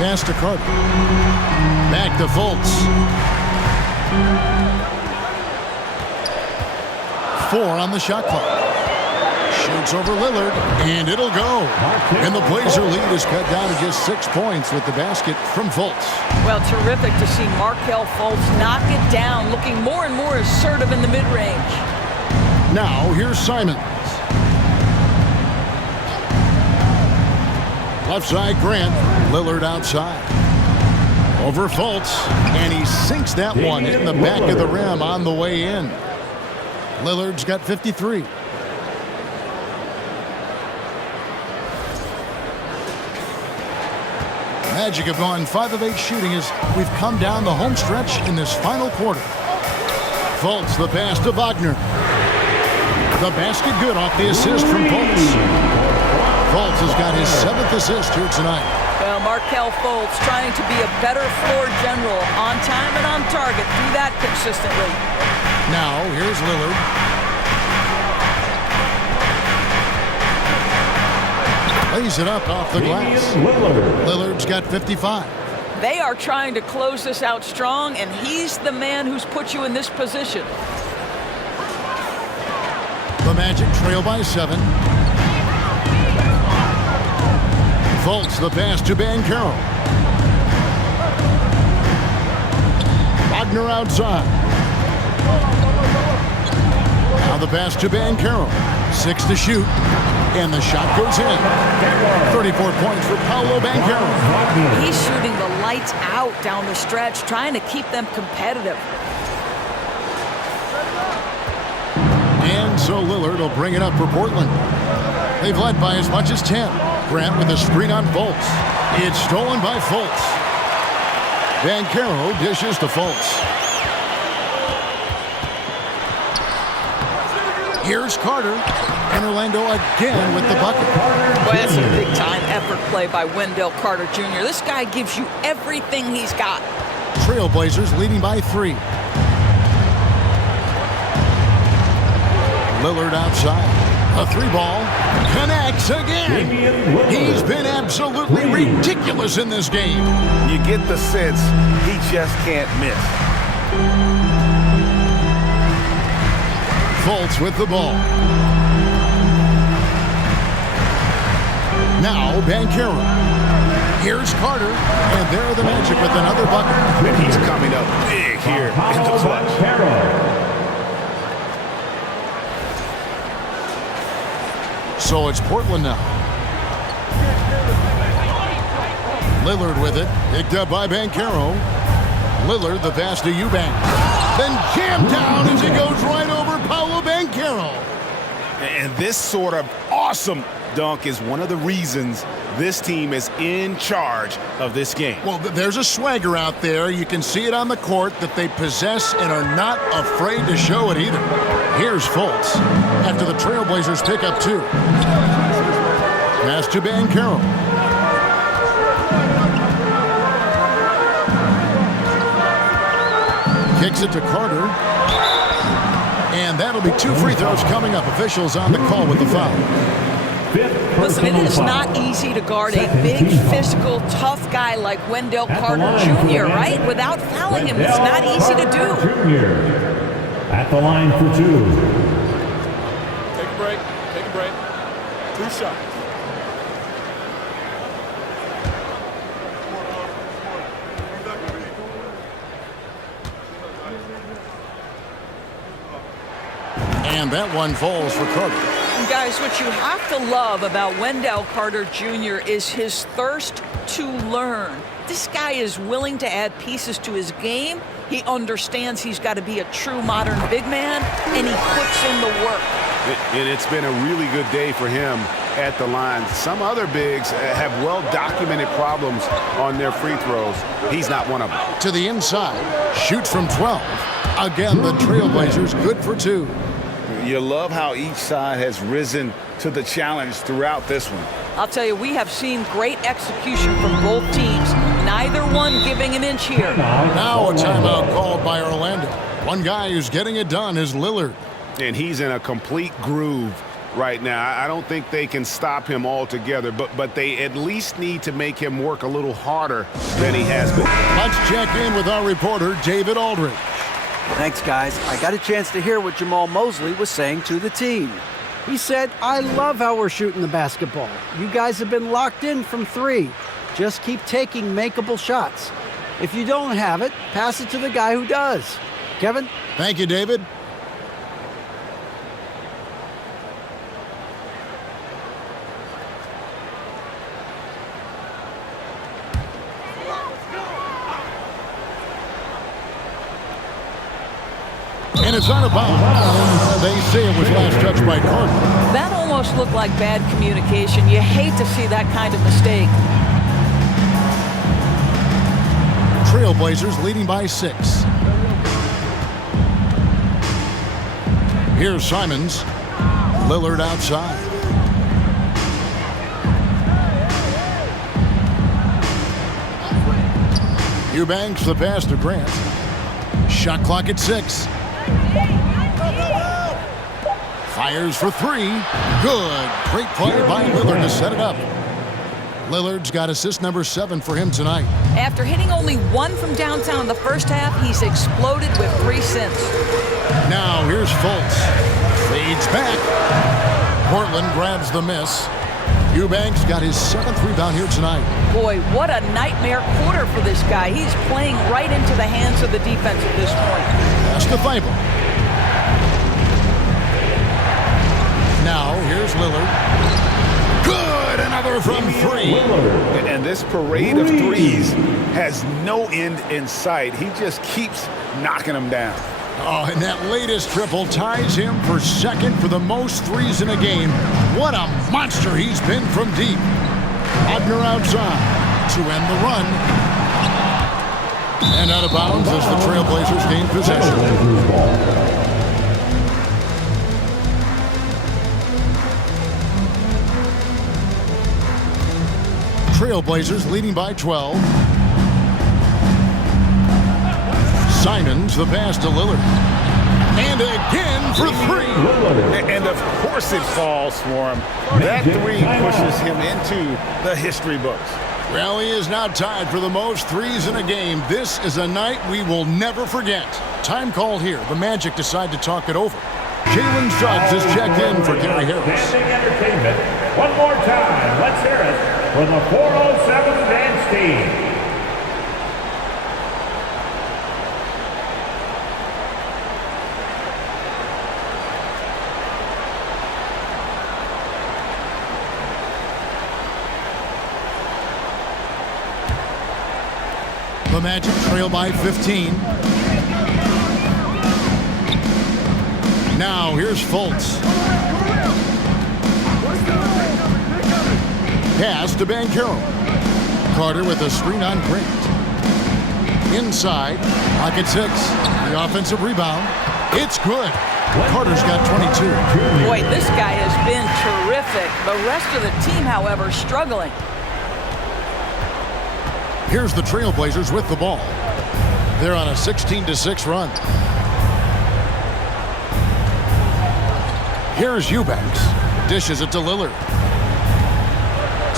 Pass to Carter. Back to Fultz. 4 on the shot clock. Shoots over Lillard, and it'll go. And the Blazer lead is cut down to just 6 points with the basket from Fultz. Well, terrific to see Markelle Fultz knock it down, looking more and more assertive in the mid-range. Now, here's Simons. Left side, Grant. Lillard outside. Over Fultz, and he sinks that one in the back of the rim on the way in. Lillard's got 53. Magic have gone 5 of 8 shooting as we've come down the home stretch in this final quarter. Fultz, the pass to Wagner. The basket good off the assist from Fultz. Fultz has got his 7th assist here tonight. Well, Markelle Fultz trying to be a better floor general, on time and on target. Do that consistently. Now, here's Lillard. Lays it up off the glass. Lillard's got 55. They are trying to close this out strong, and he's the man who's put you in this position. The Magic trail by 7. Fultz, the pass to Banchero. Wagner outside. Now the pass to Banchero. 6 to shoot. And the shot goes in. 34 points for Paolo Banchero. He's shooting the lights out down the stretch, trying to keep them competitive. And so Lillard will bring it up for Portland. They've led by as much as 10. Grant with a screen on Fultz. It's stolen by Fultz. Banchero dishes to Fultz. Here's Carter. And Orlando again with the bucket. Boy, that's a big-time effort play by Wendell Carter Jr. This guy gives you everything he's got. Trailblazers leading by 3. Lillard outside. A 3-ball. Connects again. He's been absolutely ridiculous in this game. You get the sense he just can't miss. Fultz with the ball. Now Banchero. Here's Carter, and there are the Magic with another bucket. And he's coming up big here in the clutch. So it's Portland now. Lillard with it, picked up by Banchero. Lillard, the pass to Eubanks. Then jammed down as he goes right over Paolo Banchero. And this sort of awesome dunk is one of the reasons this team is in charge of this game. Well, there's a swagger out there. You can see it on the court that they possess and are not afraid to show it either. Here's Fultz after the Trailblazers pick up 2. Pass to Banchero. Kicks it to Carter. And that'll be 2 free throws coming up. Officials on the call with the foul. Listen, it is not easy to guard a big, physical, tough guy like Wendell Carter Jr., right? Without fouling him, it's not easy to do. At the line for 2. Take a break. Take a break. 2 shots. And that one falls for Carter. And guys, what you have to love about Wendell Carter Jr. is his thirst to learn. This guy is willing to add pieces to his game. He understands he's got to be a true modern big man, and he puts in the work. And it's been a really good day for him at the line. Some other bigs have well-documented problems on their free throws. He's not one of them. To the inside, shoots from 12. Again, the Trailblazers good for 2. You love how each side has risen to the challenge throughout this one. I'll tell you, we have seen great execution from both teams. Neither one giving an inch here. Now a timeout called by Orlando. One guy who's getting it done is Lillard. And he's in a complete groove right now. I don't think they can stop him altogether, but they at least need to make him work a little harder than he has been. Let's check in with our reporter, David Aldridge. Thanks, guys. I got a chance to hear what Jamal Mosley was saying to the team. He said, I love how we're shooting the basketball. You guys have been locked in from 3. Just keep taking makeable shots. If you don't have it, pass it to the guy who does. Kevin? Thank you, David. And it's out of bounds. They say it was last touched by Carter. That almost looked like bad communication. You hate to see that kind of mistake. Trailblazers leading by 6. Here's Simons. Lillard outside. Eubanks the pass to Grant. Shot clock at 6. Fires for 3. Good. Great play by Lillard to set it up. Lillard's got assist number 7 for him tonight. After hitting only 1 from downtown in the first half, he's exploded with 3 since. Now here's Fultz. Fades back. Portland grabs the miss. Eubanks got his 7th rebound here tonight. Boy, what a nightmare quarter for this guy. He's playing right into the hands of the defense at this point. That's the Thibault. Now here's Lillard. Good, another from 3. And this parade of threes has no end in sight. He just keeps knocking them down. Oh, and that latest triple ties him for 2nd for the most threes in a game. What a monster he's been from deep. Wagner outside to end the run. And out of bounds as the Trailblazers gain possession. Trailblazers leading by 12. Simons the pass to Lillard. And again for 3. And of course it falls for him. That 3 pushes him into the history books. Well, he is now tied for the most threes in a game. This is a night we will never forget. Time called here. The Magic decide to talk it over. Jalen Suggs has checked in for Gary Harris. Standing entertainment. One more time. Let's hear it for the 407 dance team. The Magic trail by 15. Now here's Fultz. Pass to Banchero. Carter with a screen on Grant. Inside, pocket 6. The offensive rebound. It's good. Carter's got 22. Boy, this guy has been terrific. The rest of the team, however, struggling. Here's the Trailblazers with the ball. They're on a 16-6 run. Here's Eubanks. Dishes it to Lillard.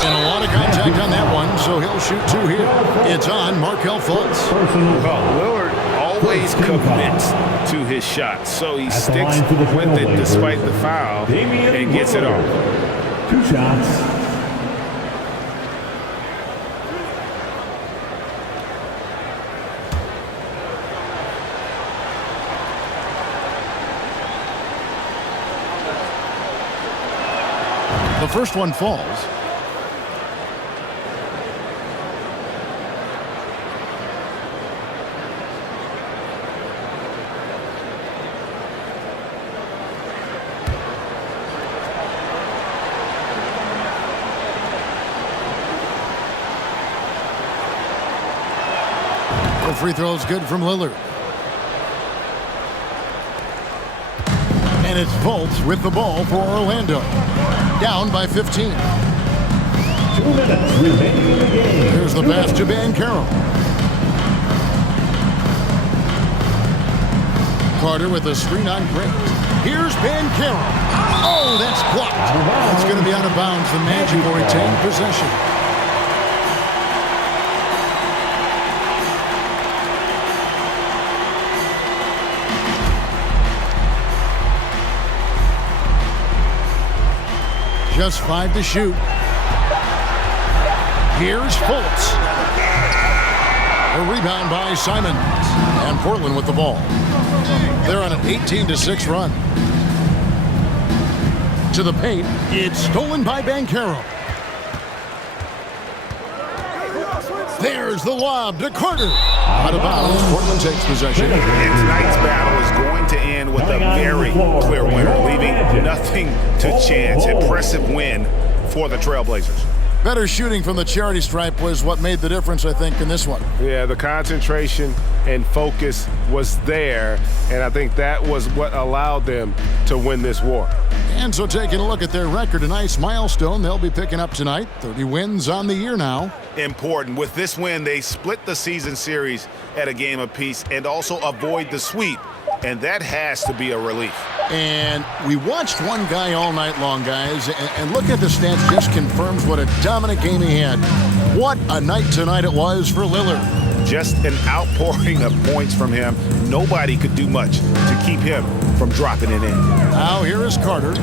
And a lot of contact on that one, so he'll shoot 2 here. It's on Markelle Fultz. Well, Lillard always commits to his shot, so he sticks with it despite the foul and gets it off. 2 shots. The first one falls. The free throw is good from Lillard. And it's Fultz with the ball for Orlando. Down by 15. 2 minutes remaining in the game. Here's the pass to Banchero. Carter with a screen on Grant. Here's Banchero. Oh, that's blocked. It's going to be out of bounds. The Magic will retain possession. Just 5 to shoot. Here's Fultz. A rebound by Simons. And Portland with the ball. They're on an 18-6 run. To the paint. It's stolen by Banchero. There's the lob to Carter. Out of bounds. Portland takes possession. And tonight's battle is going to end with a very clear winner, leaving nothing to chance. Impressive win for the Trailblazers. Better shooting from the charity stripe was what made the difference, I think, in this one. Yeah, the concentration and focus was there, and I think that was what allowed them to win this war. And so taking a look at their record, a nice milestone they'll be picking up tonight. 30 wins on the year now. Important. With this win, they split the season series at a game apiece and also avoid the sweep, and that has to be a relief. And we watched one guy all night long, guys, and look at the stats, just confirms what a dominant game he had. What a night tonight it was for Lillard. Just an outpouring of points from him. Nobody could do much to keep him from dropping it in. Now here is Carter,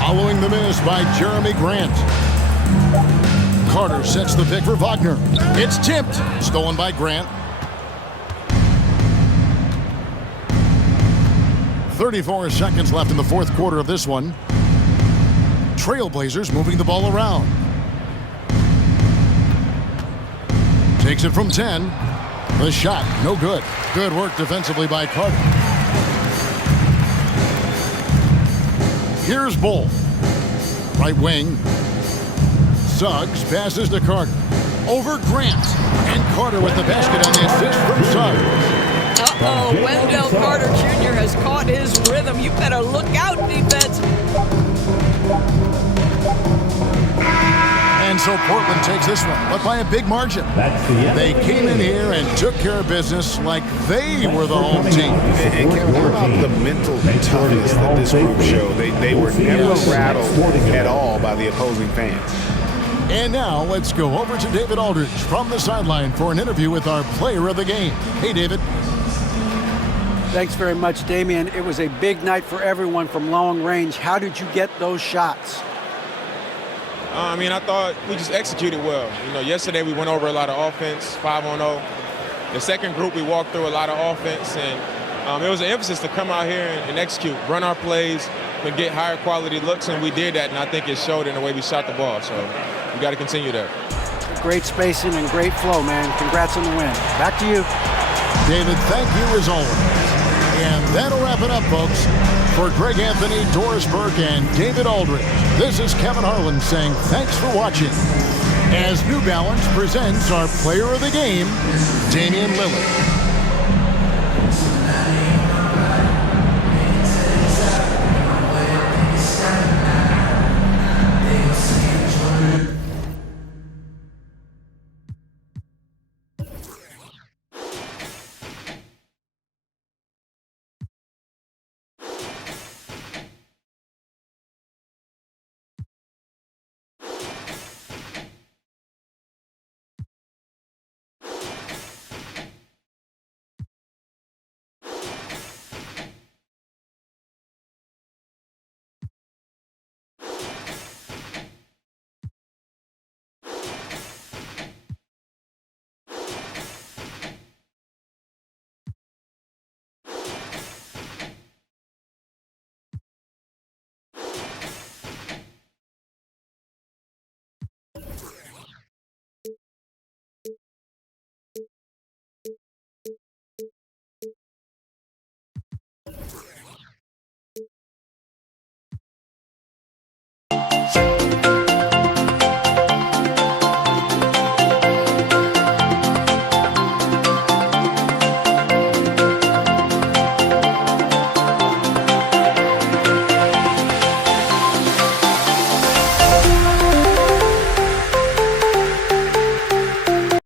following the miss by Jeremy Grant. Carter sets the pick for Wagner. It's tipped, stolen by Grant. 34 seconds left in the fourth quarter of this one. Trailblazers moving the ball around. Takes it from 10. The shot, no good. Good work defensively by Carter. Here's Bull. Right wing. Suggs passes to Carter. Over Grant. And Carter with the basket on the assist from Suggs. Uh-oh, Wendell Carter Jr. has caught his rhythm. You better look out, defense. And so Portland takes this one, but by a big margin. They came in here and took care of business like they were the home team. And Kevin, what about the mental toughness that this group showed? They were never rattled at all by the opposing fans. And now let's go over to David Aldridge from the sideline for an interview with our player of the game. Hey, David. Thanks very much, Damian. It was a big night for everyone from long range. How did you get those shots? I thought we just executed well. Yesterday we went over a lot of offense, 5-on-0. The second group we walked through a lot of offense, and it was an emphasis to come out here and execute, run our plays, and get higher quality looks, and we did that, and I think it showed in the way we shot the ball. So we got to continue that. Great spacing and great flow, man. Congrats on the win. Back to you. David, thank you as always. And that'll wrap it up, folks. For Greg Anthony, Doris Burke, and David Aldridge, this is Kevin Harlan saying thanks for watching as New Balance presents our player of the game, Damian Lillard.